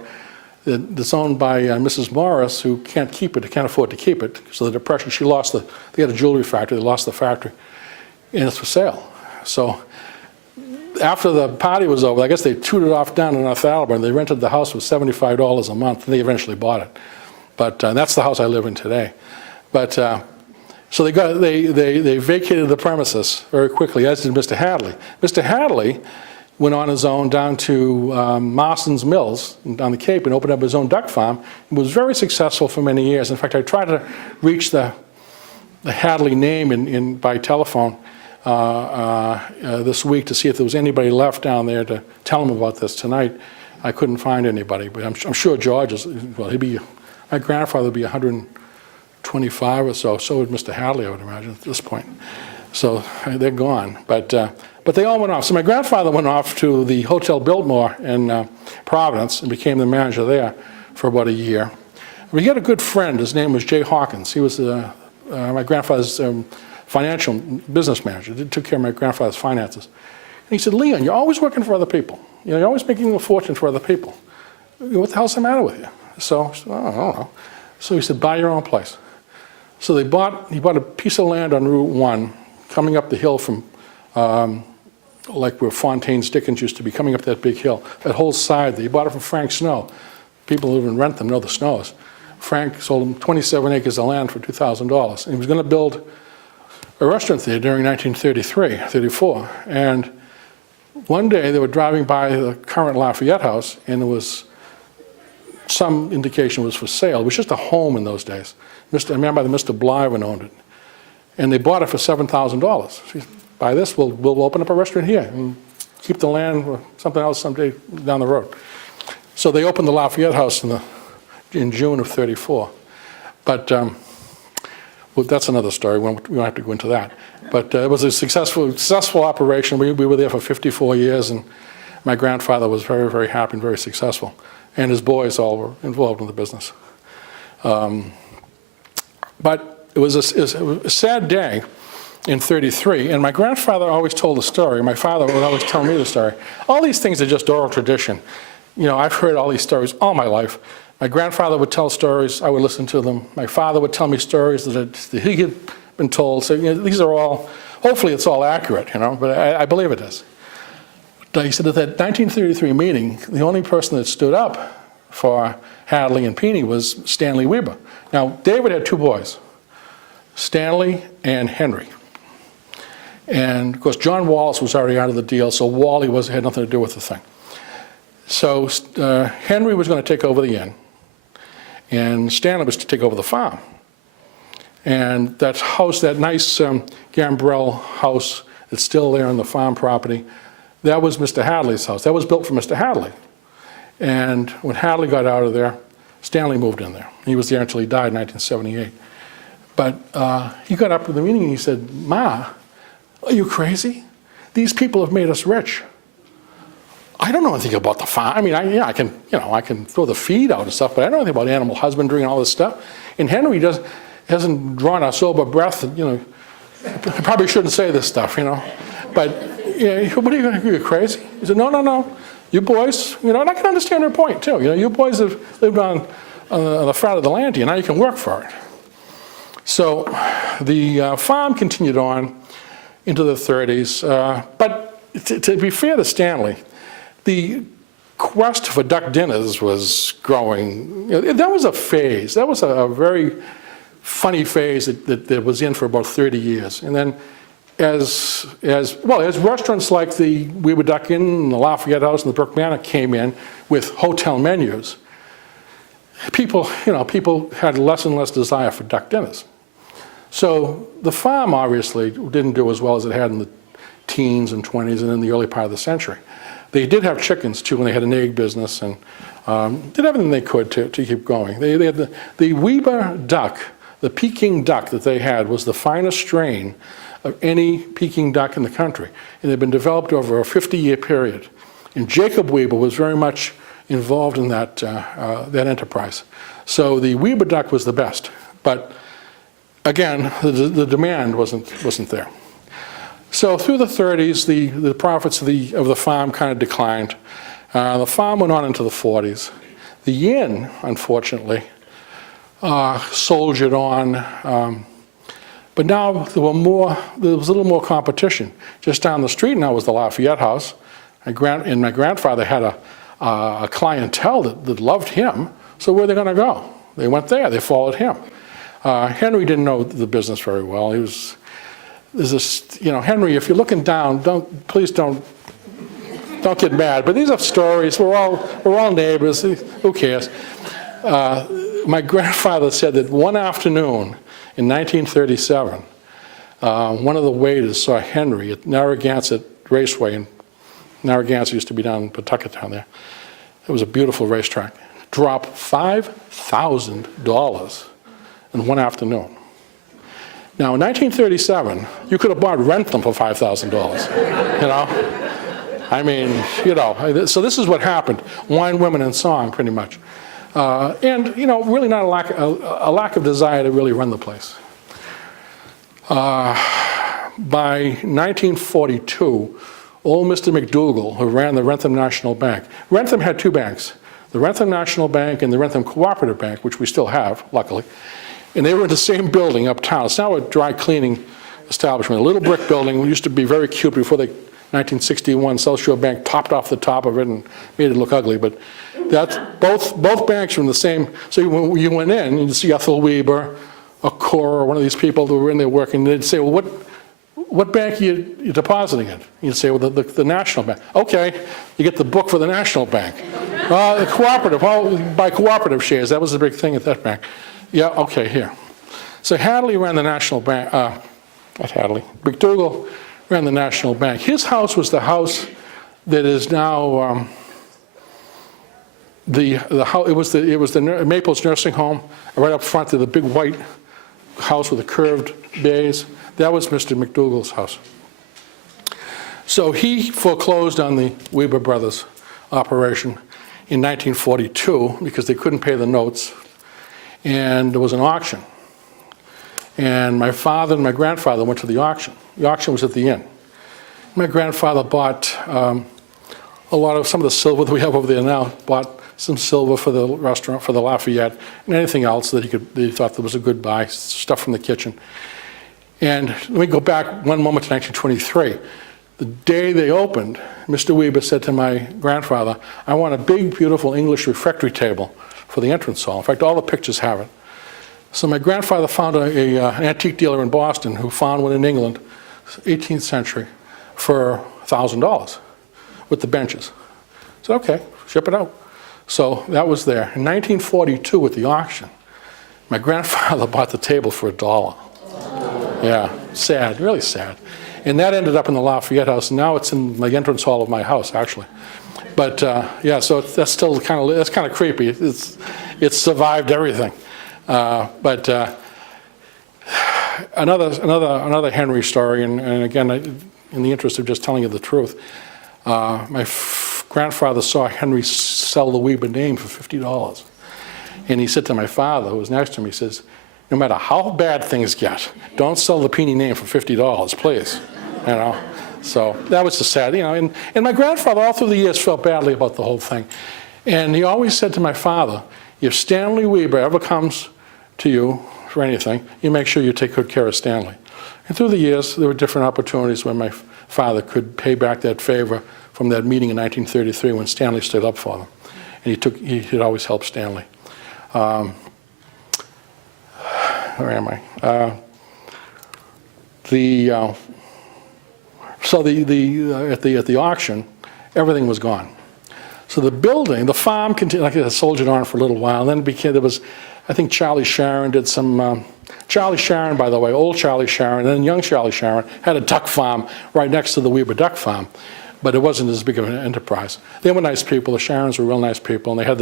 that's owned by Mrs. Morris, who can't keep it, can't afford to keep it. So the Depression, they had a jewelry factory, they lost the factory, and it's for sale. So after the party was over, I guess they tooted off down in North Attleboro, and they rented the house for $75 a month, and they eventually bought it. But that's the house I live in today. But so they vacated the premises very quickly, as did Mr. Hadley. Mr. Hadley went on his own down to Marston's Mills on the Cape and opened up his own duck farm and was very successful for many years. In fact, I tried to reach the Hadley name by telephone this week to see if there was anybody left down there to tell him about this tonight. I couldn't find anybody, but I'm sure George is, well, my grandfather would be 125 or so. So would Mr. Hadley, I would imagine, at this point. So they're gone, but they all went off. So my grandfather went off to the Hotel Biltmore in Providence and became the manager there for about a year. We had a good friend. His name was Jay Hawkins. He was my grandfather's financial business manager. He took care of my grandfather's finances. And he said, "Leon, you're always working for other people. You know, you're always making a fortune for other people. What the hell's the matter with you?" So I said, "I don't know." So he said, "Buy your own place." So he bought a piece of land on Route 1, coming up the hill from, like where Fontaine's Dickens used to be, coming up that big hill, that whole side there. He bought it from Frank Snow. People who live in Wrentham know the Snows. Frank sold him 27 acres of land for $2,000. And he was going to build a restaurant there during 1933, 34. And one day they were driving by the current Lafayette House, and there was some indication it was for sale. It was just a home in those days. A man by the Mr. Blyven owned it. And they bought it for $7,000. Buy this, we'll open up a restaurant here and keep the land for something else someday down the road. So they opened the Lafayette House in June of '34. But well, that's another story. We don't have to go into that. But it was a successful operation. We were there for 54 years, and my grandfather was very, very happy and very successful. And his boys all were involved in the business. But it was a sad day in '33, and my grandfather always told the story. My father would always tell me the story. All these things are just oral tradition. You know, I've heard all these stories all my life. My grandfather would tell stories, I would listen to them. My father would tell me stories that he had been told. So, you know, these are all, hopefully it's all accurate, you know, but I believe it is. But he said at that 1933 meeting, the only person that stood up for Hadley and Pini was Stanley Weber. Now, David had two boys, Stanley and Henry. And of course, John Wallace was already out of the deal, so Wally had nothing to do with the thing. So Henry was going to take over the inn, and Stanley was to take over the farm. And that house, that nice gambrel house that's still there on the farm property, that was Mr. Hadley's house. That was built for Mr. Hadley. And when Hadley got out of there, Stanley moved in there. He was there until he died in 1978. But he got up in the meeting and he said, "Ma, are you crazy? These people have made us rich. I don't know anything about the farm. I mean, I can throw the feed out and stuff, but I don't know anything about animal husbandry and all this stuff." And Henry hasn't drawn a sober breath. I probably shouldn't say this stuff, But what are you going to do? You're crazy? He said, no. You boys, and I can understand their point too. You boys have lived on the fat of the land here. Now you can work for it. So the farm continued on into the 30s. But to be fair to Stanley, the quest for duck dinners was growing. That was a phase. That was a very funny phase that was in for about 30 years. And then as restaurants like the Weber Duck Inn, the Lafayette House, and the Brook Manor came in with hotel menus, people had less and less desire for duck dinners. So the farm obviously didn't do as well as it had in the teens and 20s and in the early part of the century. They did have chickens too, and they had an egg business, and did everything they could to keep going. They had the Weber duck, the Peking duck that they had was the finest strain of any Peking duck in the country. And they'd been developed over a 50-year period. And Jacob Weber was very much involved in that enterprise. So the Weber duck was the best. But again, the demand wasn't there. So through the 30s, the profits of the farm kind of declined. The farm went on into the 40s. The inn, unfortunately, soldiered on. But now there was a little more competition. Just down the street now was the Lafayette House. And my grandfather had a clientele that loved him. So where are they going to go? They went there. They followed him. Henry didn't know the business very well. There's this, Henry, if you're looking down, please don't get mad. But these are stories. We're all neighbors. Who cares? My grandfather said that one afternoon in 1937, one of the waiters saw Henry at Narragansett Raceway, and Narragansett used to be down in Pawtucket down there. It was a beautiful racetrack. Drop $5,000 in one afternoon. Now, in 1937, you could have bought Wrentham for $5,000, I mean, so this is what happened. Wine, women, and song, pretty much. And, really not a lack of desire to really run the place. By 1942, old Mr. McDougall, who ran the Wrentham National Bank, Wrentham had two banks, the Wrentham National Bank and the Wrentham Cooperative Bank, which we still have, luckily. And they were in the same building uptown. It's now a dry cleaning establishment, a little brick building. It used to be very cute before the 1961 South Shore Bank topped off the top of it and made it look ugly. But that's both banks were in the same. So when you went in, you'd see Ethel Weber, a Cora, one of these people who were in there working. They'd say, "Well, what bank are you depositing in?" You'd say, "Well, the National Bank." Okay, you get the book for the National Bank. The cooperative, well, buy cooperative shares. That was the big thing at that bank. Yeah, okay, here. So Hadley ran the National Bank, not Hadley, McDougall ran the National Bank. His house was the house that is now, it was the Maples Nursing Home, right up front to the big white house with the curved bays. That was Mr. McDougall's house. So he foreclosed on the Weber brothers operation in 1942 because they couldn't pay the notes. And there was an auction. And my father and my grandfather went to the auction. The auction was at the inn. My grandfather bought some of the silver that we have over there now, bought some silver for the restaurant, for the Lafayette, and anything else that he thought that was a good buy, stuff from the kitchen. And let me go back one moment to 1923. The day they opened, Mr. Weber said to my grandfather, "I want a big, beautiful English refectory table for the entrance hall." In fact, all the pictures have it. So my grandfather found an antique dealer in Boston who found one in England, 18th century, for $1,000 with the benches. So okay, ship it out. So that was there. In 1942 at the auction, my grandfather bought the table for $1. Yeah, sad, really sad. And that ended up in the Lafayette House. Now it's in the entrance hall of my house, actually. But yeah, so that's still kind of creepy. It's survived everything. But another Henry story, and again, in the interest of just telling you the truth, my grandfather saw Henry sell the Weber name for $50. And he said to my father, who was next to me, he says, no matter how bad things get, don't sell the Pini name for $50, please. You know? So that was just sad, you know. And my grandfather, all through the years, felt badly about the whole thing. And he always said to my father, if Stanley Weber ever comes to you for anything, you make sure you take good care of Stanley. And through the years, there were different opportunities when my father could pay back that favor from that meeting in 1933 when Stanley stood up for them. And he'd always help Stanley. Where am I? At the auction, everything was gone. So the building, the farm continued, like it soldiered on for a little while. And then there was, I think Charlie Sharon did some, Charlie Sharon, by the way, old Charlie Sharon, and then young Charlie Sharon had a duck farm right next to the Weber duck farm. But it wasn't as big of an enterprise. They were nice people. The Sharons were real nice people. And they had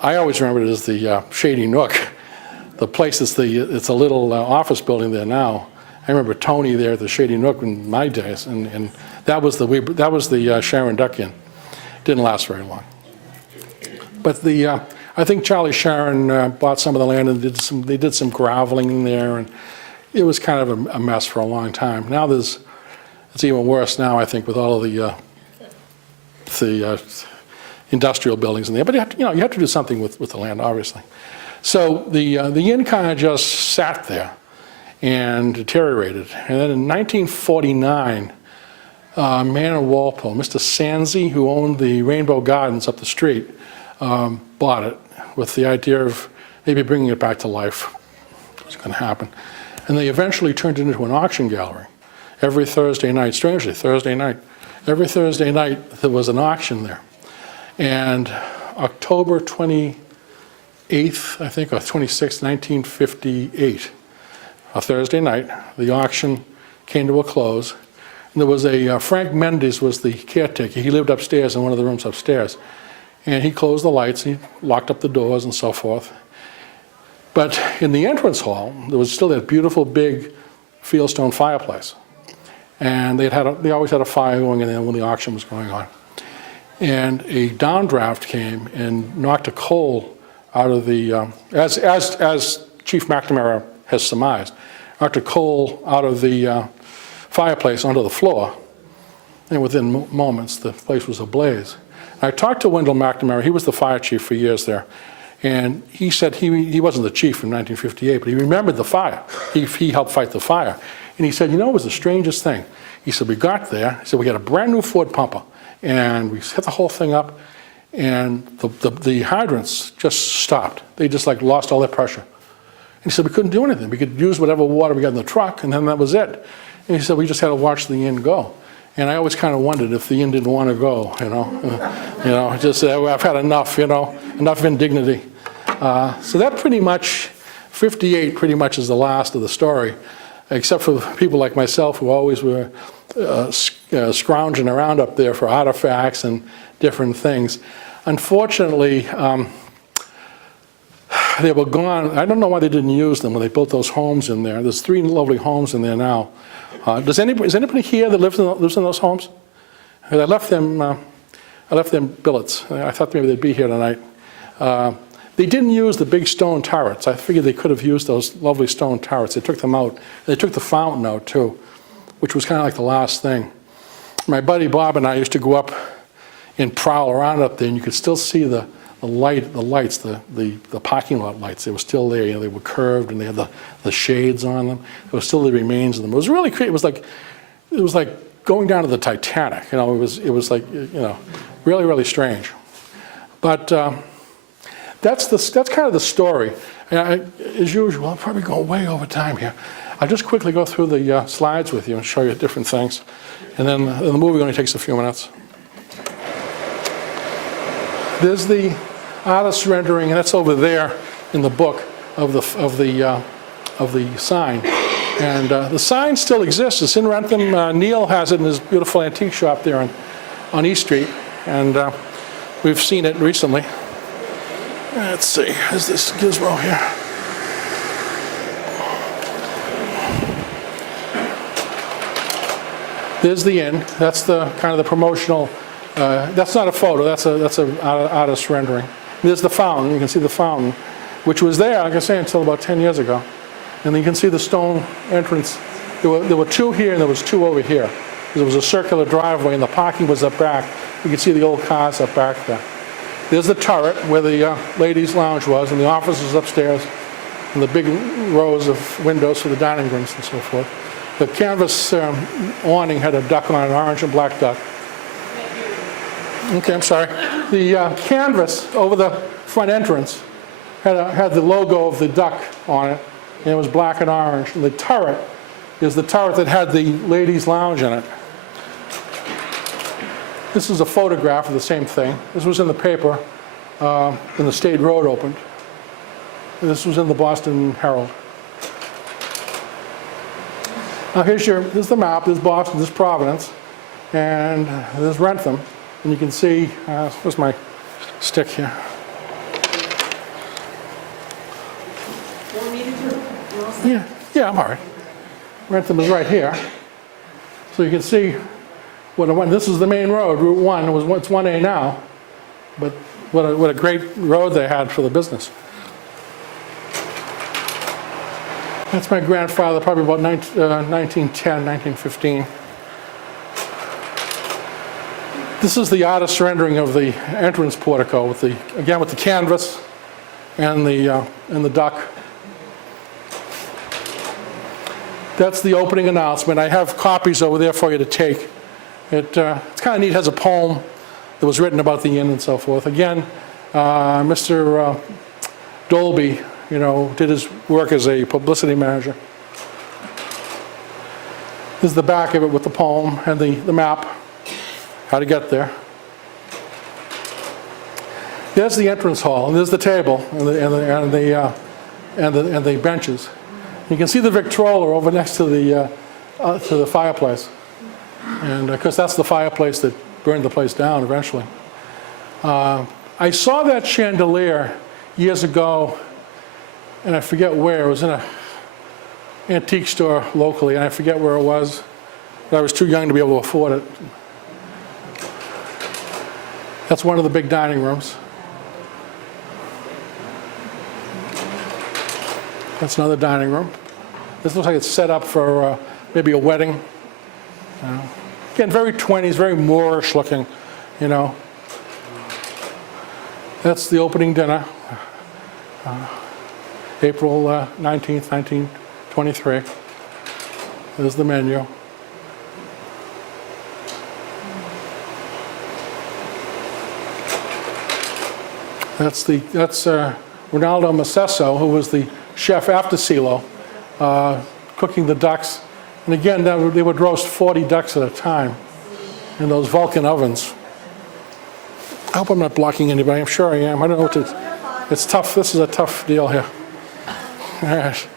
I always remember it as the Shady Nook. The place it's a little office building there now. I remember Tony there at the Shady Nook in my days, and that was the Sharon Duck Inn. Didn't last very long. But I think Charlie Sharon bought some of the land and they did some graveling there, and it was kind of a mess for a long time. Now it's even worse now, I think, with all of the industrial buildings in there. But you have to do something with the land, obviously. So the inn kind of just sat there and deteriorated. And then in 1949, a man in Walpole, Mr. Sansi, who owned the Rainbow Gardens up the street, bought it with the idea of maybe bringing it back to life. It's going to happen. And they eventually turned it into an auction gallery. Every Thursday night, strangely, every Thursday night there was an auction there. And October 28th, I think, or 26th, 1958, a Thursday night, the auction came to a close. And there was Frank Mendes was the caretaker. He lived upstairs in one of the rooms upstairs. And he closed the lights, he locked up the doors and so forth. But in the entrance hall, there was still that beautiful big fieldstone fireplace. And they always had a fire going in there when the auction was going on. And a downdraft came and knocked a coal out of the, as Chief McNamara has surmised, knocked a coal out of the fireplace onto the floor. And within moments, the place was ablaze. I talked to Wendell McNamara. He was the fire chief for years there. And he said he wasn't the chief in 1958, but he remembered the fire. He helped fight the fire. And he said, you know, it was the strangest thing. He said, we got there. He said, we had a brand new Ford pumper. And we hit the whole thing up. And the hydrants just stopped. They just like lost all their pressure. And he said, we couldn't do anything. We could use whatever water we got in the truck, and then that was it. And he said, we just had to watch the inn go. And I always kind of wondered if the inn didn't want to go, you know. Just I've had enough, enough indignity. So that pretty much, 58 pretty much is the last of the story, except for people like myself who always were scrounging around up there for artifacts and different things. Unfortunately, they were gone. I don't know why they didn't use them when they built those homes in there. There's 3 lovely homes in there now. Is anybody here that lives in those homes? I left them billets. I thought maybe they'd be here tonight. They didn't use the big stone turrets. I figured they could have used those lovely stone turrets. They took them out. They took the fountain out too, which was kind of like the last thing. My buddy Bob and I used to go up and prowl around up there, and you could still see the lights, the parking lot lights. They were still there. They were curved, and they had the shades on them. There was still the remains of them. It was really creepy. It was like going down to the Titanic. It was like really, really strange. But that's kind of the story. And as usual, I'll probably go way over time here. I'll just quickly go through the slides with you and show you different things. And then the movie only takes a few minutes. There's the artist's rendering, and that's over there in the book of the sign. And the sign still exists. It's in Wrentham. Neil has it in his beautiful antique shop there on East Street. And we've seen it recently. Let's see, there's this gizmo here. There's the inn. That's the kind of the promotional. That's not a photo. That's an artist's rendering. There's the fountain. You can see the fountain, which was there, like I say, until about 10 years ago. And you can see the stone entrance. There were two here, and there was two over here. There was a circular driveway, and the parking was up back. You can see the old cars up back there. There's the turret where the ladies' lounge was, and the office was upstairs, and the big rows of windows for the dining rooms and so forth. The canvas awning had a duck on it, an orange and black duck. Okay, I'm sorry. The canvas over the front entrance had the logo of the duck on it, and it was black and orange. And the turret is the turret that had the ladies' lounge in it. This is a photograph of the same thing. This was in the paper when the State Road opened. This was in the Boston Herald. Now here's the map. There's Boston, there's Providence, and there's Wrentham. And you can see, where's my stick here? Yeah, I'm all right. Wrentham is right here. So you can see this is the main road, Route 1. It's 1A now, but what a great road they had for the business. That's my grandfather, probably about 1910, 1915. This is the artist's rendering of the entrance portico, with the canvas and the duck. That's the opening announcement. I have copies over there for you to take. It's kind of neat. It has a poem that was written about the inn and so forth. Again, Mr. Dolby, did his work as a publicity manager. This is the back of it with the poem and the map, how to get there. There's the entrance hall, and there's the table and the benches. You can see the Victrola over next to the fireplace, and because that's the fireplace that burned the place down eventually. I saw that chandelier years ago, and I forget where. It was in an antique store locally, and I forget where it was. But I was too young to be able to afford it. That's one of the big dining rooms. That's another dining room. This looks like it's set up for maybe a wedding. Again, very 20s, very Moorish looking, That's the opening dinner, April 19th, 1923. There's the menu. That's Ronaldo Macesso, who was the chef after Silo, cooking the ducks. And again, they would roast 40 ducks at a time in those Vulcan ovens. I hope I'm not blocking anybody. I'm sure I am. I don't know what it's tough. This is a tough deal here. All right.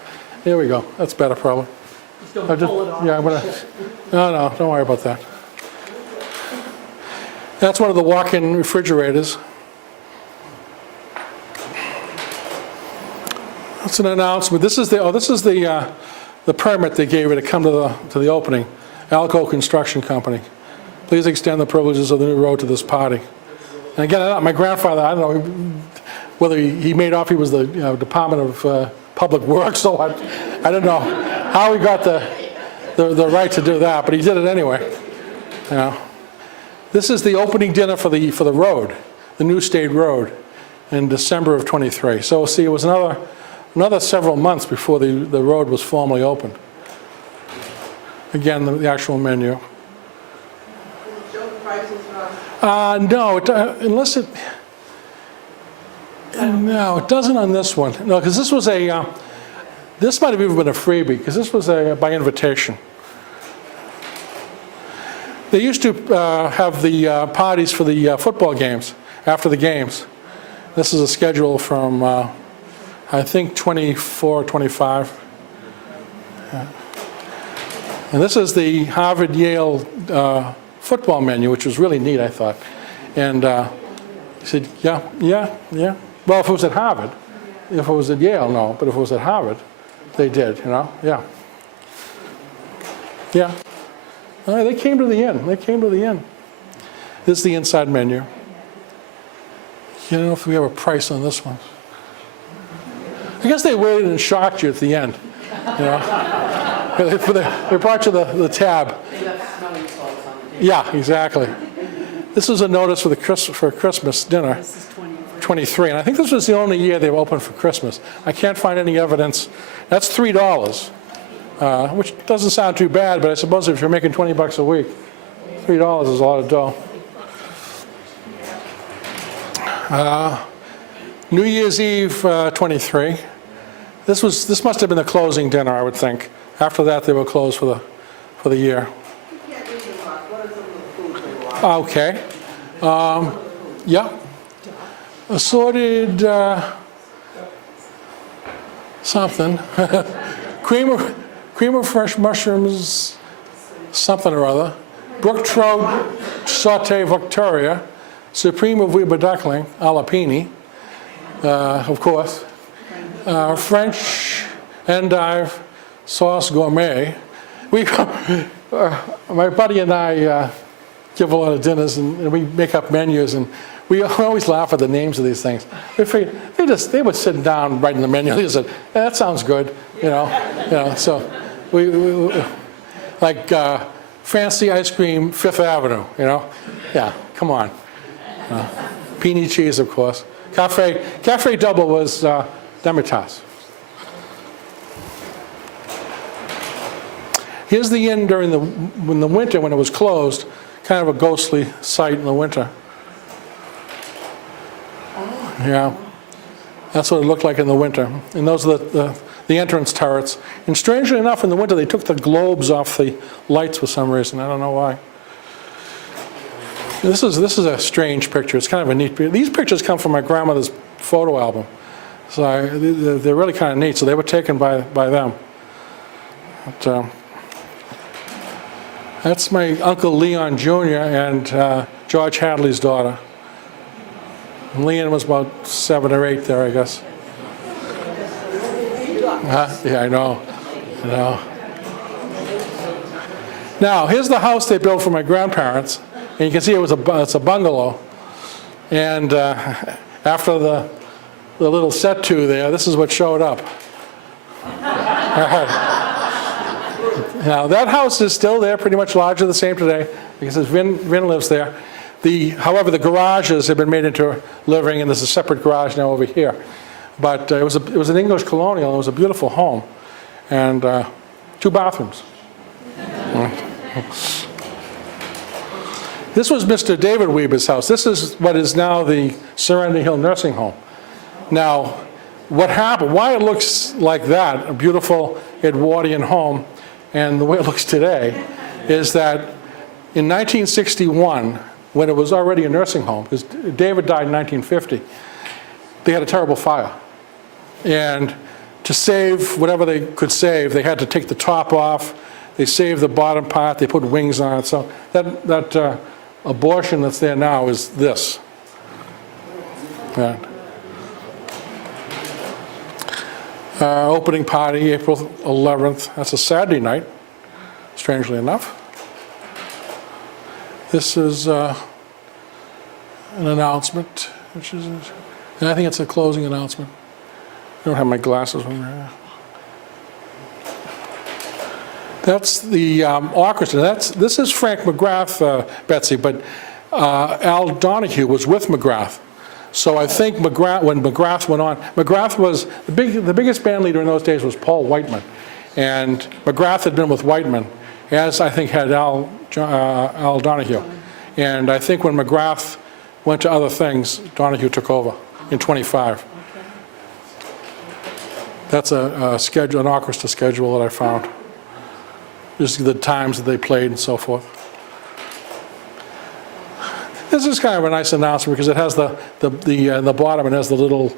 Here we go. That's better, probably. Just don't pull it off. Yeah, no, don't worry about that. That's one of the walk-in refrigerators. That's an announcement. This is the permit they gave me to come to the opening. Alco Construction Company. Please extend the privileges of the new road to this party. And again, my grandfather, I don't know whether he made off he was the Department of Public Works, so I don't know how he got the right to do that, but he did it anyway. This is the opening dinner for the road, the New State Road, in December of 23. So see, it was another several months before the road was formally opened. Again, the actual menu. Show the prices, Ross. No, unless it. No, it doesn't on this one. No, because this was a, this might have even been a freebie, because this was by invitation. They used to have the parties for the football games, after the games. This is a schedule from, I think, 24, 25. Yeah. And this is the Harvard-Yale football menu, which was really neat, I thought. And he said, yeah. Well, if it was at Harvard. If it was at Yale, no. But if it was at Harvard, they did, yeah. Yeah. They came to the inn. This is the inside menu. I don't know if we have a price on this one. I guess they waited and shocked you at the end. They brought you the tab. They left smelling salts on the table. Yeah, exactly. This is a notice for for Christmas dinner. This is 23. 23, and I think this was the only year they were open for Christmas. I can't find any evidence. That's $3, which doesn't sound too bad, but I suppose if you're making 20 bucks a week, $3 is a lot of dough. New Year's Eve, 23. This must have been the closing dinner, I would think. After that, they were closed for the year. Okay. Yeah. Assorted something. cream of fresh mushrooms, something or other. Brook trout saute Victoria. Supreme of Weber duckling, a la Pini, of course. French endive sauce gourmet. My buddy and I give a lot of dinners, and we make up menus, and we always laugh at the names of these things. They were sitting down writing the menu. They said, yeah, "That sounds good," So we like fancy ice cream, Fifth Avenue. Yeah, come on. Pini cheese, of course. Cafe double was Demitasse. Here's the inn during the winter when it was closed, kind of a ghostly sight in the winter. Yeah, that's what it looked like in the winter. And those are the entrance turrets. And strangely enough, in the winter, they took the globes off the lights for some reason. I don't know why. This is a strange picture. It's kind of a neat picture. These pictures come from my grandmother's photo album. So they're really kind of neat. So they were taken by them. But, that's my Uncle Leon Jr. and George Hadley's daughter. And Leon was about 7 or 8 there, I guess. Yeah, I know. Now, here's the house they built for my grandparents. And you can see it's a bungalow. And after the little set-to there, this is what showed up. Now, that house is still there, pretty much largely the same today, because Vin lives there. However, the garages have been made into living, and there's a separate garage now over here. But it was an English colonial, and it was a beautiful home. And 2 bathrooms. This was Mr. David Weber's house. This is what is now the Serenity Hill Nursing Home. Now, what happened, why it looks like that, a beautiful Edwardian home, and the way it looks today, is that in 1961, when it was already a nursing home, because David died in 1950, they had a terrible fire. And to save whatever they could save, they had to take the top off. They saved the bottom part. They put wings on it. So that abortion that's there now is this. Yeah. Opening party, April 11th. That's a Saturday night, strangely enough. This is an announcement, and I think it's a closing announcement. I don't have my glasses on there. That's the orchestra. This is Frank McGrath, Betsy, but Al Donahue was with McGrath. So I think when McGrath went on, McGrath was, the biggest band leader in those days was Paul Whiteman. And McGrath had been with Whiteman, as I think had Al Donahue. And I think when McGrath went to other things, Donahue took over. in '25. That's a schedule, an orchestra schedule that I found. Just the times that they played and so forth. This is kind of a nice announcement because it has the bottom, it has the little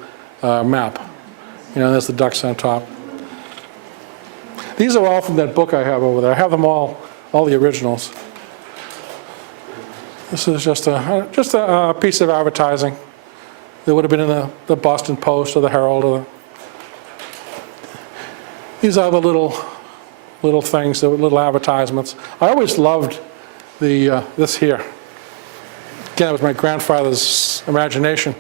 map. You know, there's the ducks on top. These are all from that book I have over there. I have them all the originals. This is just a piece of advertising that would have been in the Boston Post or the Herald. Or these are the little things, the little advertisements. I always loved this here. Again, it was my grandfather's imagination.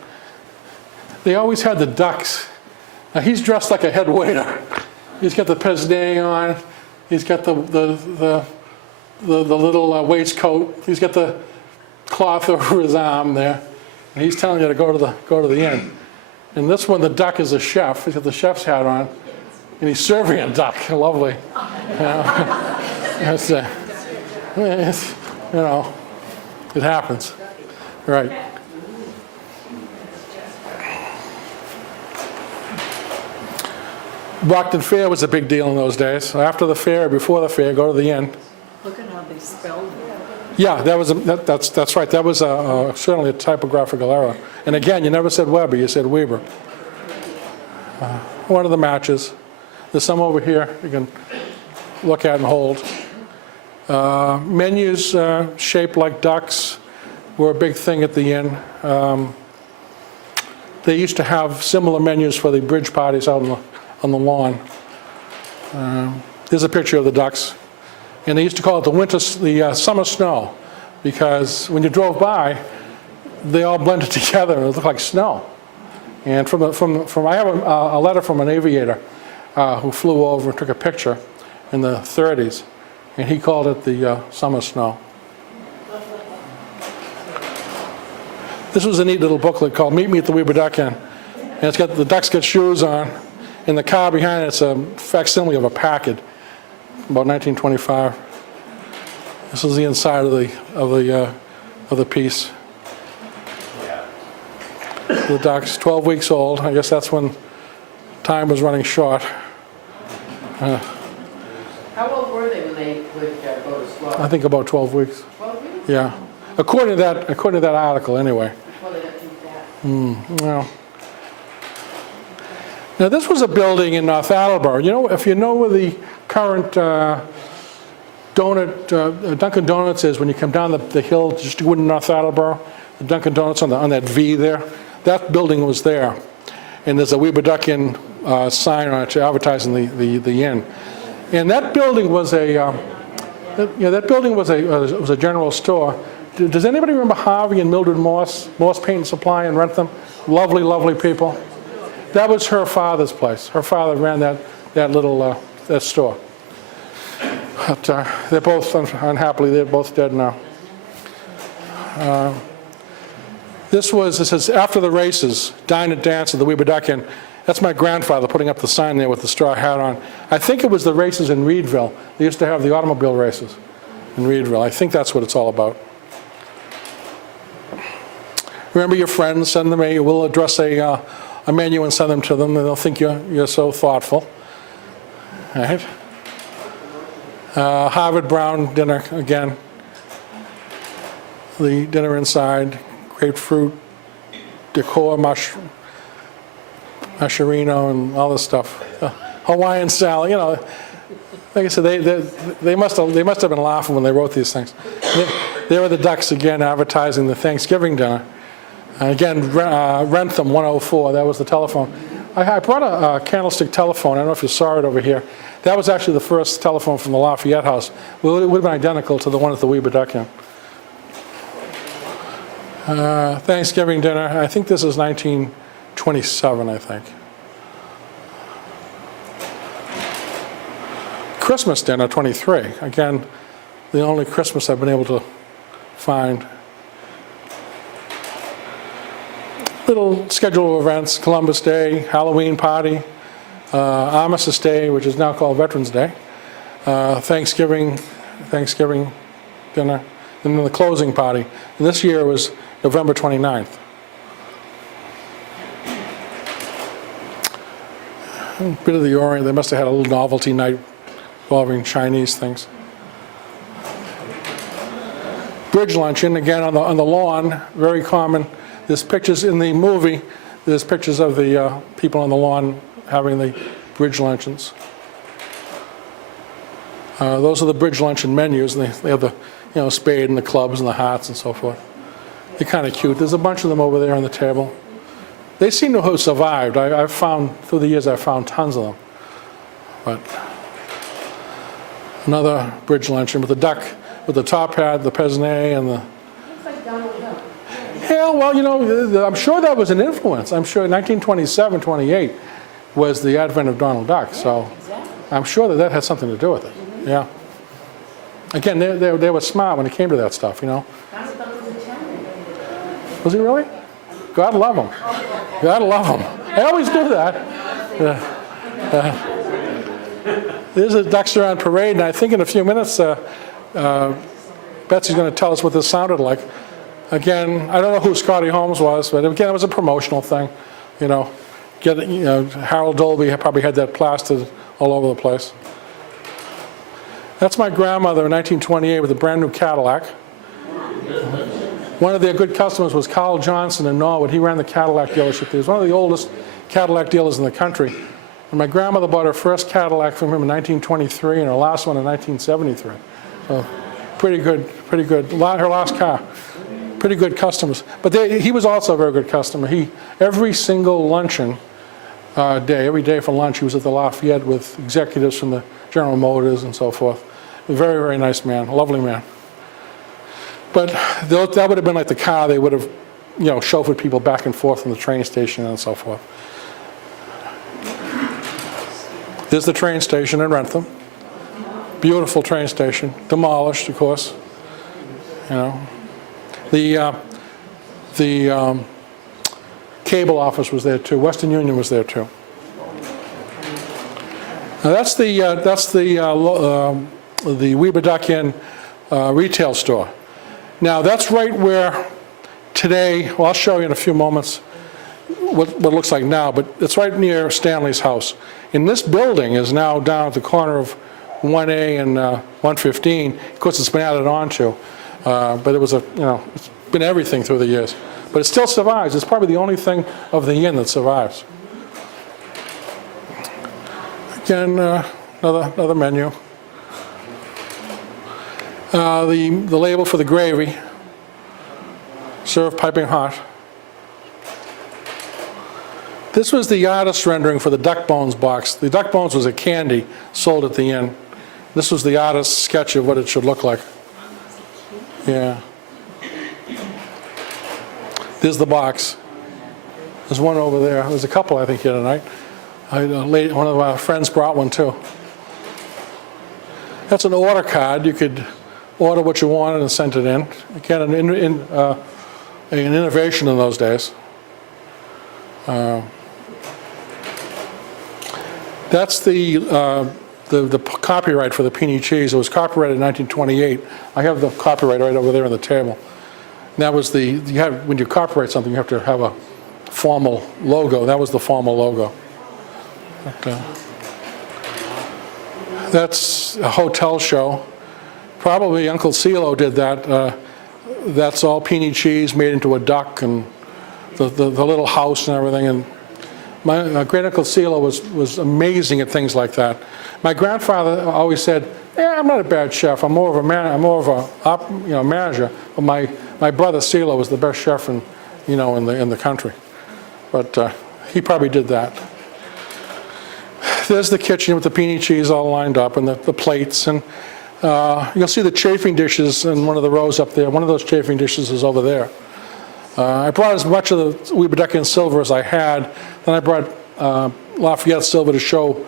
They always had the ducks. Now he's dressed like a head waiter. He's got the pince-nez on. He's got the little waistcoat. He's got the cloth over his arm there. And he's telling you to go to the inn. And this one, the duck is a chef. He's got the chef's hat on. And he's serving a duck. Lovely. You know, it happens. Right. Brockton Fair was a big deal in those days. After the fair, before the fair, go to the inn. Look at how they spelled it. Yeah, that's right. That was certainly a typographical error. And again, you never said Weber, you said Weber. One of the matches. There's some over here you can look at and hold. Menus shaped like ducks were a big thing at the inn. They used to have similar menus for the bridge parties out on the lawn. There's a picture of the ducks. And they used to call it the summer snow, because when you drove by, they all blended together and it looked like snow. And I have a letter from an aviator who flew over and took a picture in the 30s, and he called it the summer snow. This was a neat little booklet called Meet Me at the Weber Duck Inn. And it's got the ducks got shoes on. In the car behind it's a facsimile of a Packard, about 1925. This is the inside of the piece. The ducks, 12 weeks old. I guess that's when time was running short. How old were they when they would go to school? I think about 12 weeks. 12 weeks? Yeah, according to that article, anyway. Before they got too fat. Well. Now this was a building in North Attleboro. You know, if you know where the current Dunkin' Donuts is, when you come down the hill just to go into North Attleboro, the Dunkin' Donuts on that V there, that building was there. And there's a Weber Duck Inn sign on it advertising the inn. And that building was a general store. Does anybody remember Harvey and Mildred Morse Paint and Supply in Wrentham? Lovely, lovely people. That was her father's place. Her father ran that little that store. But they're both, unhappily, they're both dead now. This says, after the races, dine and dance at the Weber Duck Inn. That's my grandfather putting up the sign there with the straw hat on. I think it was the races in Reedville. They used to have the automobile races in Reedville. I think that's what it's all about. Remember your friends, send them we'll address a menu and send them to them, and they'll think you're so thoughtful. Right? Harvard Brown dinner again. The dinner inside, grapefruit, decor, mascherino, and all this stuff. Hawaiian salad, you know. Like I said, they must have been laughing when they wrote these things. There were the ducks again advertising the Thanksgiving dinner. Again, Wrentham 104, that was the telephone. I brought a candlestick telephone. I don't know if you saw it over here. That was actually the first telephone from the Lafayette House. It would have been identical to the one at the Weber Duck Inn. Thanksgiving dinner, I think this is 1927, I think. Christmas dinner, 23. Again, the only Christmas I've been able to find. Little schedule of events: Columbus Day, Halloween party, Armistice Day, which is now called Veterans Day, Thanksgiving dinner, and then the closing party. And this year was November 29th. A bit of the Orient. They must have had a little novelty night involving Chinese things. Bridge luncheon, again on the lawn, very common. There's pictures in the movie. There's pictures of the people on the lawn having the bridge luncheons. Those are the bridge luncheon menus. And they have the spade and the clubs and the hats and so forth. They're kind of cute. There's a bunch of them over there on the table. They seem to have survived. I've found, through the years, I've found tons of them. But another bridge luncheon with the duck, with the top hat, the peigne, and the... Looks like Donald Duck. Yeah, well, I'm sure that was an influence. I'm sure 1927, 28 was the advent of Donald Duck. So I'm sure that had something to do with it. Yeah. Again, they were smart when it came to that stuff, Donald Duck was Italian. Was he really? God love him. God love him. I always knew that. There's a Ducks Around Parade, and I think in a few minutes, Betsy's going to tell us what this sounded like. Again, I don't know who Scotty Holmes was, but again, it was a promotional thing. Harold Dolby probably had that plastered all over the place. That's my grandmother in 1928 with a brand new Cadillac. One of their good customers was Carl Johnson in Norwood. He ran the Cadillac dealership. He was one of the oldest Cadillac dealers in the country. And my grandmother bought her first Cadillac from him in 1923 and her last one in 1973. So pretty good. Her last car. Pretty good customers. But he was also a very good customer. Every single luncheon day, every day for lunch, he was at the Lafayette with executives from the General Motors and so forth. A very, very nice man, a lovely man. But that would have been like the car they would have, chauffeured people back and forth from the train station and so forth. There's the train station in Wrentham. Beautiful train station, demolished, of course. The cable office was there too. Western Union was there too. Now that's the Weebiduck retail store. Now that's right where today, well, I'll show you in a few moments what it looks like now, but it's right near Stanley's house. And this building is now down at the corner of 1A and 115. Of course, it's been added on to, but it was it's been everything through the years. But it still survives. It's probably the only thing of the inn that survives. Again, another menu. The label for the gravy, served piping hot. This was the artist rendering for the duck bones box. The duck bones was a candy sold at the inn. This was the artist's sketch of what it should look like. Yeah. There's the box. There's one over there. There's a couple, I think, here tonight. One of our friends brought one too. That's an order card. You could order what you wanted and send it in. Again, an innovation in those days. That's the copyright for the Pini cheese. It was copyrighted in 1928. I have the copyright right over there on the table. And that was when you copyright something, you have to have a formal logo. That was the formal logo. But, that's a hotel show. Probably Uncle CeeLo did that. That's all Pini cheese made into a duck and the little house and everything. And my great Uncle CeeLo was amazing at things like that. My grandfather always said, I'm not a bad chef. I'm more of a manager. But my brother CeeLo was the best chef in the country. But he probably did that. There's the kitchen with the Pini cheese all lined up and the plates. And you'll see the chafing dishes in one of the rows up there. One of those chafing dishes is over there. I brought as much of the Weebiduck silver as I had. Then I brought Lafayette silver to show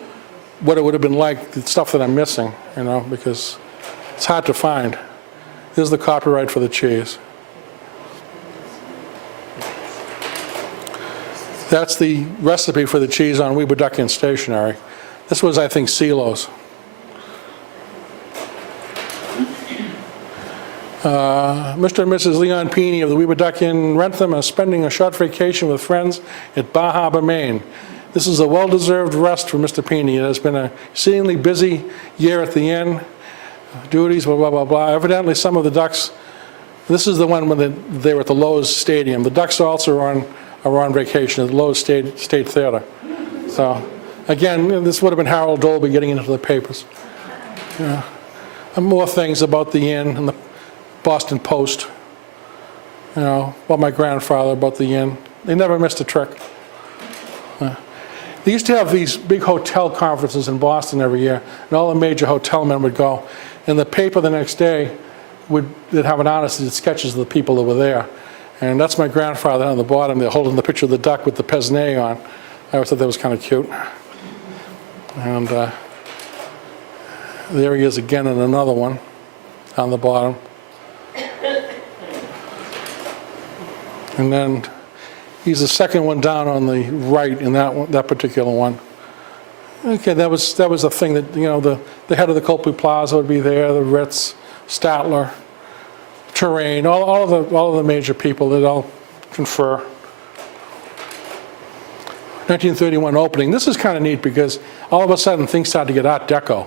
what it would have been like, the stuff that I'm missing, because it's hard to find. Here's the copyright for the cheese. That's the recipe for the cheese on Weebiduck stationery. This was, I think, CeeLo's. Mr. and Mrs. Leon Pini of the Weebiduck in Wrentham are spending a short vacation with friends at Bar Harbor, Maine. This is a well-deserved rest for Mr. Pini. It has been a exceedingly busy year at the inn, duties, blah, blah, blah, blah. Evidently, some of the Ducks, this is the one when they were at the Lowe's Stadium. The Ducks also are on vacation at the Lowe's State Theater. So, again, this would have been Harold Dolby getting into the papers. Yeah. And more things about the inn and the Boston Post, about my grandfather, about the inn. They never missed a trick. They used to have these big hotel conferences in Boston every year, and all the major hotel men would go. And the paper the next day they'd have an artist that did sketches of the people that were there. And that's my grandfather on the bottom there, holding the picture of the duck with the pince-nez on. I always thought that was kind of cute. And there he is again in another one on the bottom. And then he's the second one down on the right in that particular one. Okay, that was a thing that, the head of the Copley Plaza would be there, the Ritz, Statler, Terrain, all of the major people that all confer. 1931 opening. This is kind of neat because all of a sudden things started to get Art Deco.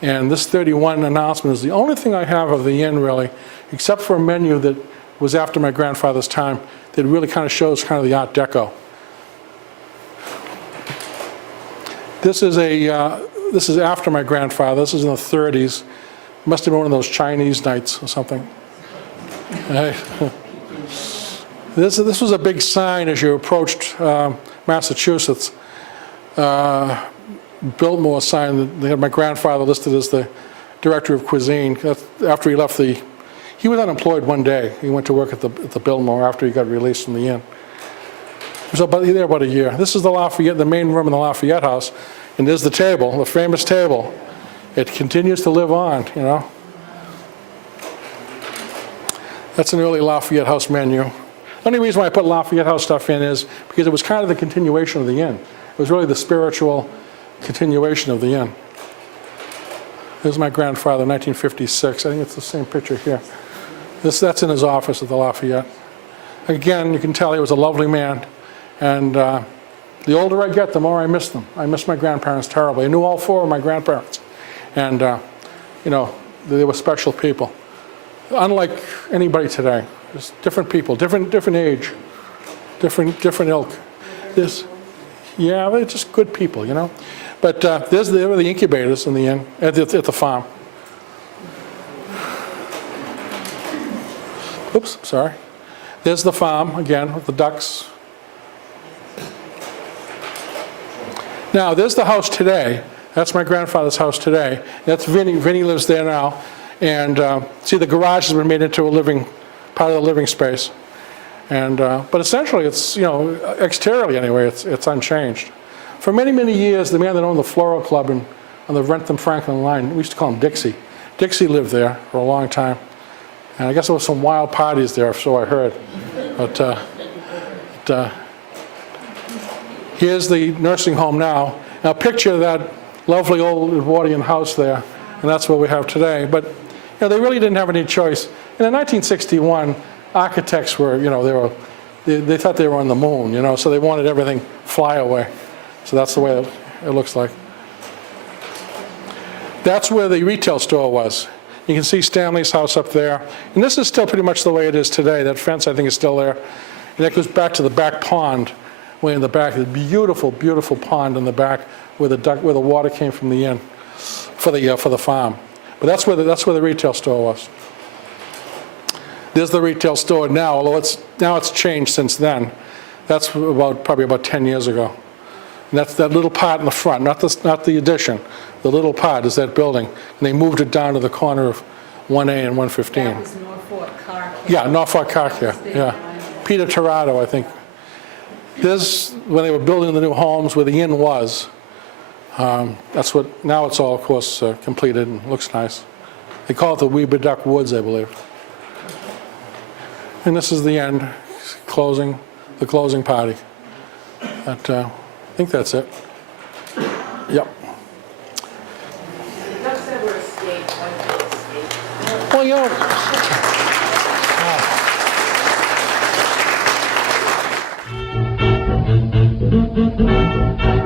And this 31 announcement is the only thing I have of the inn really, except for a menu that was after my grandfather's time, that really kind of shows kind of the Art Deco. This is after my grandfather. This is in the 30s. Must have been one of those Chinese nights or something. This was a big sign as you approached Massachusetts. Biltmore sign that they had my grandfather listed as the director of cuisine. After he left he was unemployed one day. He went to work at the Biltmore after he got released from the inn. He was there about a year. This is the Lafayette, the main room in the Lafayette House, and there's the table, the famous table. It continues to live on, That's an early Lafayette House menu. The only reason why I put Lafayette House stuff in is because it was kind of the continuation of the inn. It was really the spiritual continuation of the inn. Here's my grandfather, 1956. I think it's the same picture here. That's in his office at the Lafayette. Again, you can tell he was a lovely man. And the older I get, the more I miss them. I miss my grandparents terribly. I knew all four of my grandparents. And, they were special people. Unlike anybody today. Just different people, different age, different ilk. They're just good people, But there were the incubators in the inn, at the farm. Oops, sorry. There's the farm, again, with the ducks. Now, there's the house today. That's my grandfather's house today. That's Vinny. Vinny lives there now. And see, the garage has been made into part of the living space. And but essentially, it's, exteriorly anyway, it's unchanged. For many, many years, the man that owned the Floral Club on the Wrentham Franklin line, we used to call him Dixie. Dixie lived there for a long time. And I guess there was some wild parties there, so I heard. But here's the nursing home now. Now picture that lovely old Edwardian house there, and that's what we have today. But they really didn't have any choice. And in 1961, architects were, they thought they were on the moon, so they wanted everything fly away. So that's the way it looks like. That's where the retail store was. You can see Stanley's house up there. And this is still pretty much the way it is today. That fence, I think, is still there. And that goes back to the back pond, way in the back. The beautiful, beautiful pond in the back where the water came from the inn for the farm. But that's where the retail store was. There's the retail store now, although it's changed since then. That's probably about 10 years ago. And that's that little part in the front, not the addition. The little part is that building. And they moved it down to the corner of 1A and 115. That was Norfolk Car Care. Yeah, Norfolk Car Care, yeah. Peter Tirado, I think. When they were building the new homes where the inn was, now it's all, of course, completed and looks nice. They call it the Weeberduck Woods, I believe. And this is the end, the closing party. But, I think that's it. Yep. The ducks ever escaped? Why did they escape? Well, Thank you.